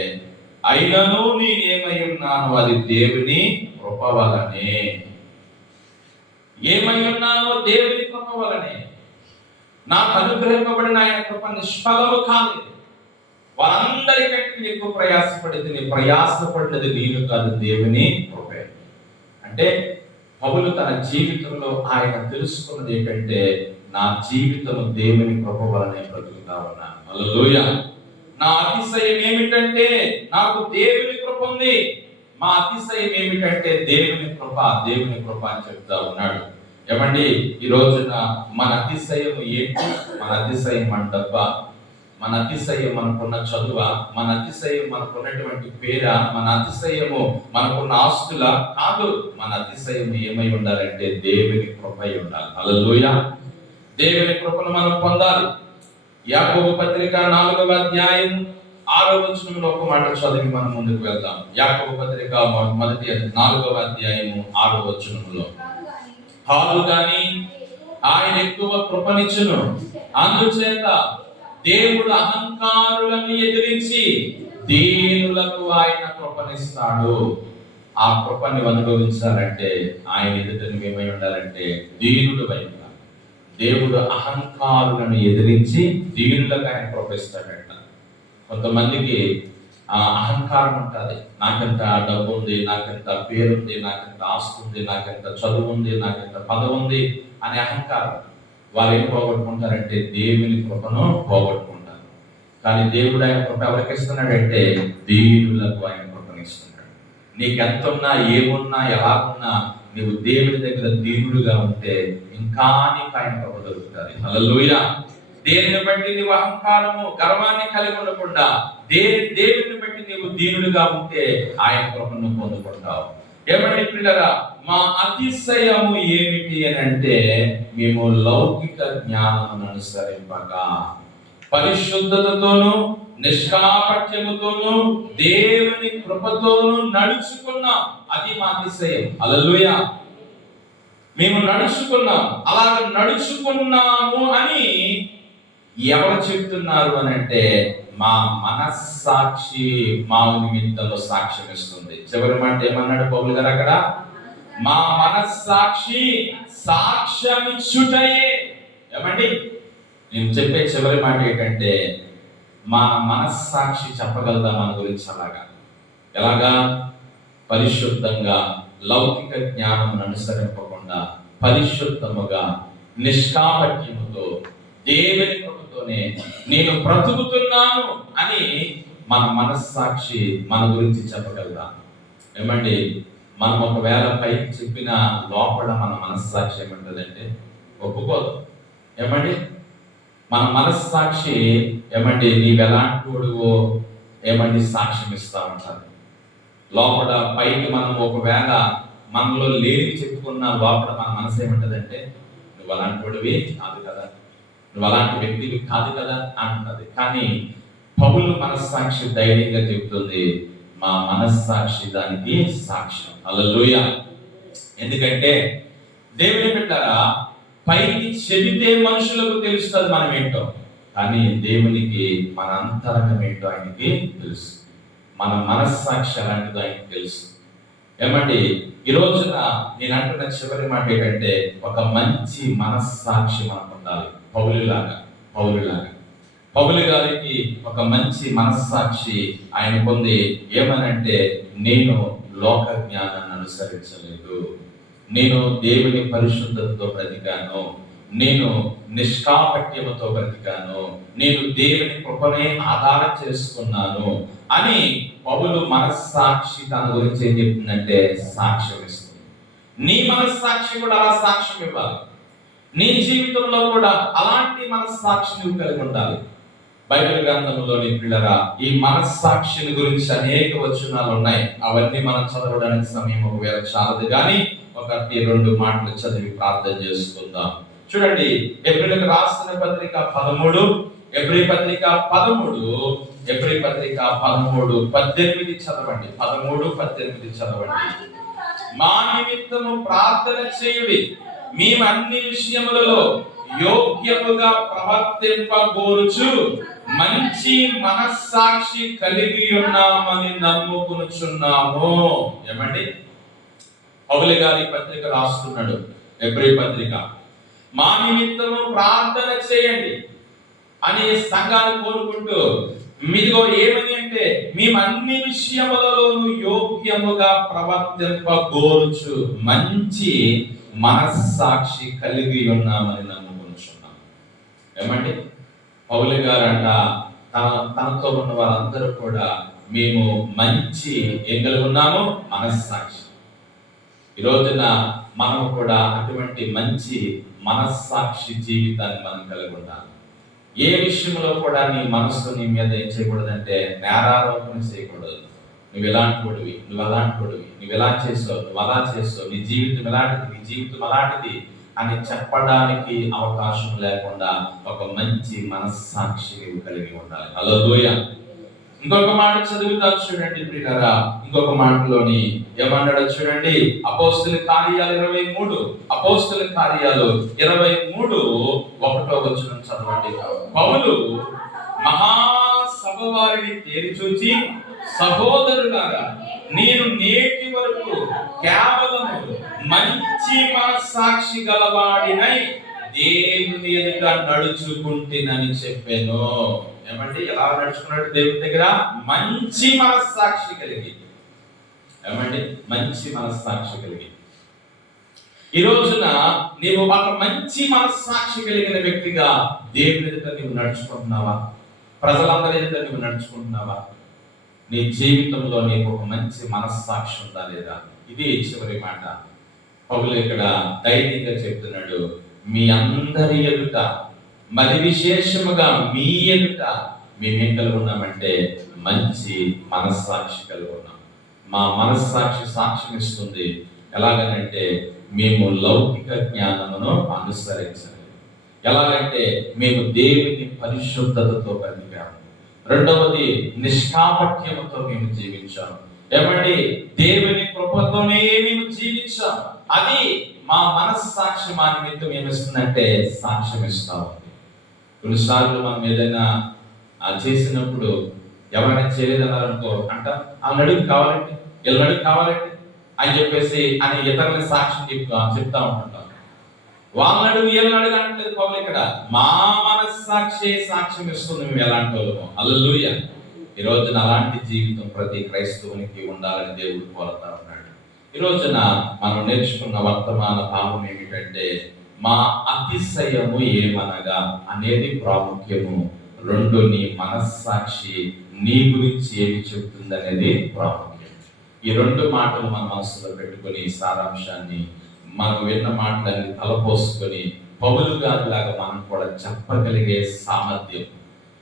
అయినను నేనేమై ఉన్నాను అది దేవుని కృప వలనే. ఏమై ఉన్నానో దేవుని కృప వలనే. నాకు అనుగ్రహింపబడిన ఆయన కృప నిష్ఫలము కాలేదు. వారందరికంటే ఎక్కువ ప్రయాసపడినది నేను కాదు, దేవుని కృపే. అంటే పౌలు తన జీవితంలో ఆయన తెలుసుకున్నది ఏంటంటే, నా జీవితం దేవుని కృప వలనే బ్రతుకుతా ఉన్నాను. హల్లెలూయా. నా అతిశయం ఏమిటంటే నాకు దేవుని కృప ఉంది. మా అతిశయం ఏమిటంటే దేవుని కృప, దేవుని కృప అని చెప్తా ఉన్నాడు. ఏమండి, ఈ రోజున మన అతిశయం ఏంటి? మన అతిశయం మన డబ్బా, మన అతిశయం మనకున్న చదువ, మన అతిశయం మనకున్నటువంటి పేర, మన అతిశయము మనకున్న ఆస్తుల కాదు. మన అతిశయం ఏమై ఉండాలంటే దేవుని కృప అయి ఉండాలి. హల్లెలూయా. దేవుని కృపను మనం పొందాలి. యాకోబు పత్రిక 4వ అధ్యాయం 6వ వచనంలో ఒక మాట చదివి మనం ముందుకు వెళ్దాం. యాకోబు పత్రిక 4వ అధ్యాయం 6వ వచనంలో, కాదు గాని ఆయన ఎక్కువ కృపనిచ్చును, అందుచేత దేవుడు అహంకారులను ఎదిరించి దీనులకు ఆయన కృపనిస్తాడు. ఆ కృపని అనుభవించాలంటే ఆయన ఎదుట ఏమై ఉండాలంటే దీనుడు అయి ఉండాలి. దేవుడు అహంకారులను ఎదిరించి దీనులకు ఆయన కృపిస్తాడంట. కొంతమందికి అహంకారం ఉంటుంది. నాకెంత డబ్బు ఉంది, నాకెంత పేరుంది, నాకెంత ఆస్తి ఉంది, నాకెంత చదువు ఉంది, నాకెంత పదవి ఉంది అనే అహంకారం. వారు ఏం పోగొట్టుకుంటారంటే దేవుని కృపను పోగొట్టుకుంటారు. కానీ దేవుడు ఆయన కృప ఎవరికి ఇస్తున్నాడంటే దీనులకు ఆయన కృపను ఇస్తున్నాడు. నీకెంత ఉన్నా, ఏమున్నా, ఎలాగున్నా నీవు దేవుని దగ్గర దీనుడుగా ఉంటే ఇంకా నీకు ఆయన కృప దొరుకుతుంది. హల్లెలూయా. దేనిని బట్టి నీవు అహంకారము, గర్వాన్ని కలిగి ఉండకుండా దేవుని బట్టి నీవు దీనుడుగా ఉంటే ఆయన కృపను పొందుకుంటావు. ఏమండి పిల్లరా, మా అతిశయము ఏమిటి అని అంటే, మేము లౌకిక జ్ఞానమును అనుసరింపక పరిశుద్ధతతోను నిష్కాపట్యముతోను దేవుని కృపతోను నడుచుకున్నాం. అది మా అతిశయం. హల్లెలూయా. మేము నడుచుకున్నాం. అలాగ నడుచుకున్నాము అని ఎవరు చెప్తున్నారు అని అంటే, మా మనస్సాక్షి మా నిమిత్తంలో సాక్ష్యం ఇస్తుంది. చివరి మాట ఏమన్నాడు పౌలు గారు అక్కడ? మా మనస్సాక్షి సాక్ష్యమిచ్చుటయే. ఏమండి, నేను చెప్పే చివరి మాట ఏంటంటే, మా మనస్సాక్షి చెప్పగలదా మన గురించి? ఎలాగా? పరిశుద్ధంగా, లౌకిక జ్ఞానం అనుసరింపకుండా పరిశుద్ధముగా నిష్కాపట్యముతో దేవుని కృపతోనే నేను బ్రతుకుతున్నాను అని మన మనస్సాక్షి మన గురించి చెప్పగలదా? ఏమండి, మనం ఒకవేళ పైకి చెప్పిన లోపల మన మనస్సాక్షి ఏమంటదంటే ఒప్పుకోదు. ఏమండి, మన మనస్సాక్షి ఏమండి నీవెలాంటి వాడువో ఏమండి సాక్ష్యం ఇస్తా ఉంటారు. లోపల పైకి మనం ఒకవేళ మనలో లేని చెప్పుకున్న లోపల మన మనసు ఏమంటదంటే నువ్వు అలాంటి వాడివి కాదు కదా, నువ్వు అలాంటి వ్యక్తివి కాదు కదా అంటది. కానీ పౌలు మనస్సాక్షి ధైర్యంగా చెబుతుంది, మా మనస్సాక్షి దానికి సాక్ష్యం. హల్లెలూయా. ఎందుకంటే దేవుని బిడ్డలారా, పైకి చెబితే మనుషులకు తెలుస్తుంది మనం ఏంటో, కానీ దేవునికి మన అంతరంగం ఏంటో ఆయనకి తెలుసు. మన మనస్సాక్షి అలాంటిదో ఆయనకి తెలుసు. ఏమండి, ఈ రోజున నేను అంటున్న చివరి మాట ఏంటంటే ఒక మంచి మనస్సాక్షి మనకు ఉండాలి. పౌలు గారికి ఒక మంచి మనస్సాక్షి ఆయన పొంది ఏమనంటే, నేను లోక జ్ఞానాన్ని అనుసరించలేదు, నేను దేవుని పరిశుద్ధతతో బ్రతికాను, నేను నిష్కాపట్యముతో బ్రతికాను, నేను దేవుని కృపనే ఆధారం చేసుకున్నాను అని పౌలు మనస్సాక్షి తన గురించి ఏం చెప్తుందంటే సాక్ష్యం ఇస్తుంది. నీ మనస్సాక్షి కూడా అలా సాక్ష్యం ఇవ్వాలి. నీ జీవితంలో కూడా అలాంటి మనస్సాక్షి నువ్వు కలిగి ఉండాలి. బైబిల్ గ్రంథంలోని పిల్లరా, ఈ మనస్సాక్షిని గురించి అనేక వచనాలు ఉన్నాయి. అవన్నీ మనం చదవడానికి సమయం ఒకవేళ చాలదు, కానీ 1-2 మాటలు చదివి ప్రార్థన చేసుకుందాం. చూడండి, ఎబ్రీలకు రాసిన పత్రిక 13, ఎబ్రీ పత్రిక 13:18 చదవండి. 13:18 చదవండి. మా నిమిత్తము ప్రార్థన చేయుడి, మేము అన్ని విషయములలో యోగ్యముగా ప్రవర్తింపగోరుచు మంచి మనస్సాక్షి కలిగి ఉన్నామని నమ్ముకొనుచున్నాము. ఏమండి, పౌలు గారి పత్రిక రాస్తున్నాడు, ఎబ్రీ పత్రిక. మా నిమిత్తము ప్రార్థన చేయండి అని సంఘాన్ని కోరుకుంటూ మీదిగో ఏమని అంటే మేము అన్ని విషయములలోనూ యోగ్యముగా ప్రవర్తింపగోరుచు మంచి మనస్సాక్షి కలిగి ఉన్నామని నమ్ముకుంటున్నాం. ఏమండి, పౌలు గారంట తనతో ఉన్న వారందరూ కూడా మేము మంచి ఏం కలిగి ఉన్నాము? మనస్సాక్షి. ఈ రోజున మనం కూడా అటువంటి మంచి మనస్సాక్షి జీవితాన్ని మనం కలిగి ఉండాలి. ఏ విషయంలో కూడా నీ మనస్సు నీ మీద ఏం చేయకూడదంటే నేరారోపణ చేయకూడదు. నువ్వు ఎలాంటి వాడివి, నువ్వు అలాంటి వాడివి, నువ్వు ఎలా చేసావు, నువ్వు అలా చేసావు, నీ జీవితం అలాంటిది అని చెప్పడానికి అవకాశం లేకుండా ఒక మంచి మనస్సాక్షి కలిగి ఉండాలి. హల్లెలూయా. ఇంకొక మాట చదువుతారు చూడండి ప్రియులారా, ఇంకొక మాటలోని ఏమన్నాడో చూడండి. అపోస్తల కార్యాలు 23:1 చదవండి. పౌలు మహాసభ వారిని తేరి చూచి, సహోదరులారా, నేను నేటి వరకు కేవలము మంచి మనస్సాక్షి గలవాడినై దేవుని ఎదుట నడుచుకుంటేనని చెప్పాను. ఏమండి, ఎలా నడుచుకున్నాడు దేవుని దగ్గర? మంచి మనస్సాక్షి కలిగి. ఏమండి, మంచి మనస్సాక్షి కలిగి. ఈ రోజున నీవు ఒక మంచి మనస్సాక్షి కలిగిన వ్యక్తిగా దేవుని ఎదుట నీవు నడుచుకుంటున్నావా? ప్రజలందరి ఎదుట నీవు నడుచుకుంటున్నావా? నీ జీవితంలో నీకు ఒక మంచి మనస్సాక్షి ఉందా లేదా? ఇది చివరి మాట. పౌలు ఇక్కడ ధైర్యంగా చెప్తున్నాడు, మీ అందరి ఎదుట, మరి విశేషముగా మీ ఎదుట మేమేం కలిగి ఉన్నామంటే మంచి మనస్సాక్షి కలిగి ఉన్నాం. మా మనస్సాక్షి సాక్ష్యం ఇస్తుంది. ఎలాగనంటే మేము లౌకిక జ్ఞానమును అనుసరించాలి. ఎలాగంటే మేము దేవుని పరిశుద్ధతతో బ్రతికాము. రెండవది నిష్కాపట్యముతో మేము జీవించాము. ఏమండి, దేవుని కృపతోనే మేము జీవించాం. అది మా మనస్సాక్షి మా నిమిత్తం ఏమిస్తుందంటే సాక్ష్యం ఇస్తా ఉంది. కొన్నిసార్లు మనం ఏదైనా చేసినప్పుడు ఎవరైనా చేయలేదన్నారనుకో అంట, ఆమె అడుగు కావాలంటే, వీళ్ళ అడుగు కావాలంటే అని చెప్పేసి అని ఇతరుల సాక్ష్యం చెప్తా ఉంటుంటాం. వాళ్ళ అడుగు వీళ్ళ అడుగు అంటలేదు పౌలు ఇక్కడ. మా మనస్సాక్షి సాక్ష్యం ఇస్తుంది మేము ఎలాంటి వాళ్ళము. హల్లెలూయా. ఈ రోజున అలాంటి జీవితం ప్రతి క్రైస్తవునికి ఉండాలని దేవుడు కోరుతా ఉన్నాడు. ఈ రోజున మనం నేర్చుకున్న వర్తమాన భావం ఏమిటంటే మా అతిశయము ఏమనగా అనేది ప్రాముఖ్యము. రెండు, నీ మనస్సాక్షి నీ గురించి ఏమి చెప్తుంది అనేది ప్రాముఖ్యం. ఈ రెండు మాటలు మన మనసులో పెట్టుకొని సారాంశాన్ని మనం విన్న మాటలన్నీ తలపోసుకొని పౌలు గారిలాగా మనం కూడా చెప్పగలిగే సామర్థ్యం,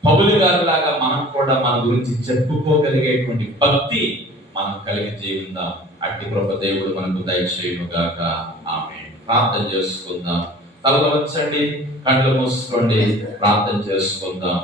పౌలు గారిలాగా మనం కూడా మన గురించి చెప్పుకోగలిగేటువంటి భక్తి మనం కలిగి జీవిద్దాం. అట్టి కృప దేవుడు మనకు దయచేయును గాక. ఆమేన్. ప్రార్థన చేసుకుందాం. తలలు వంచండి, కళ్ళు మూసుకోండి, ప్రార్థన చేసుకుందాం.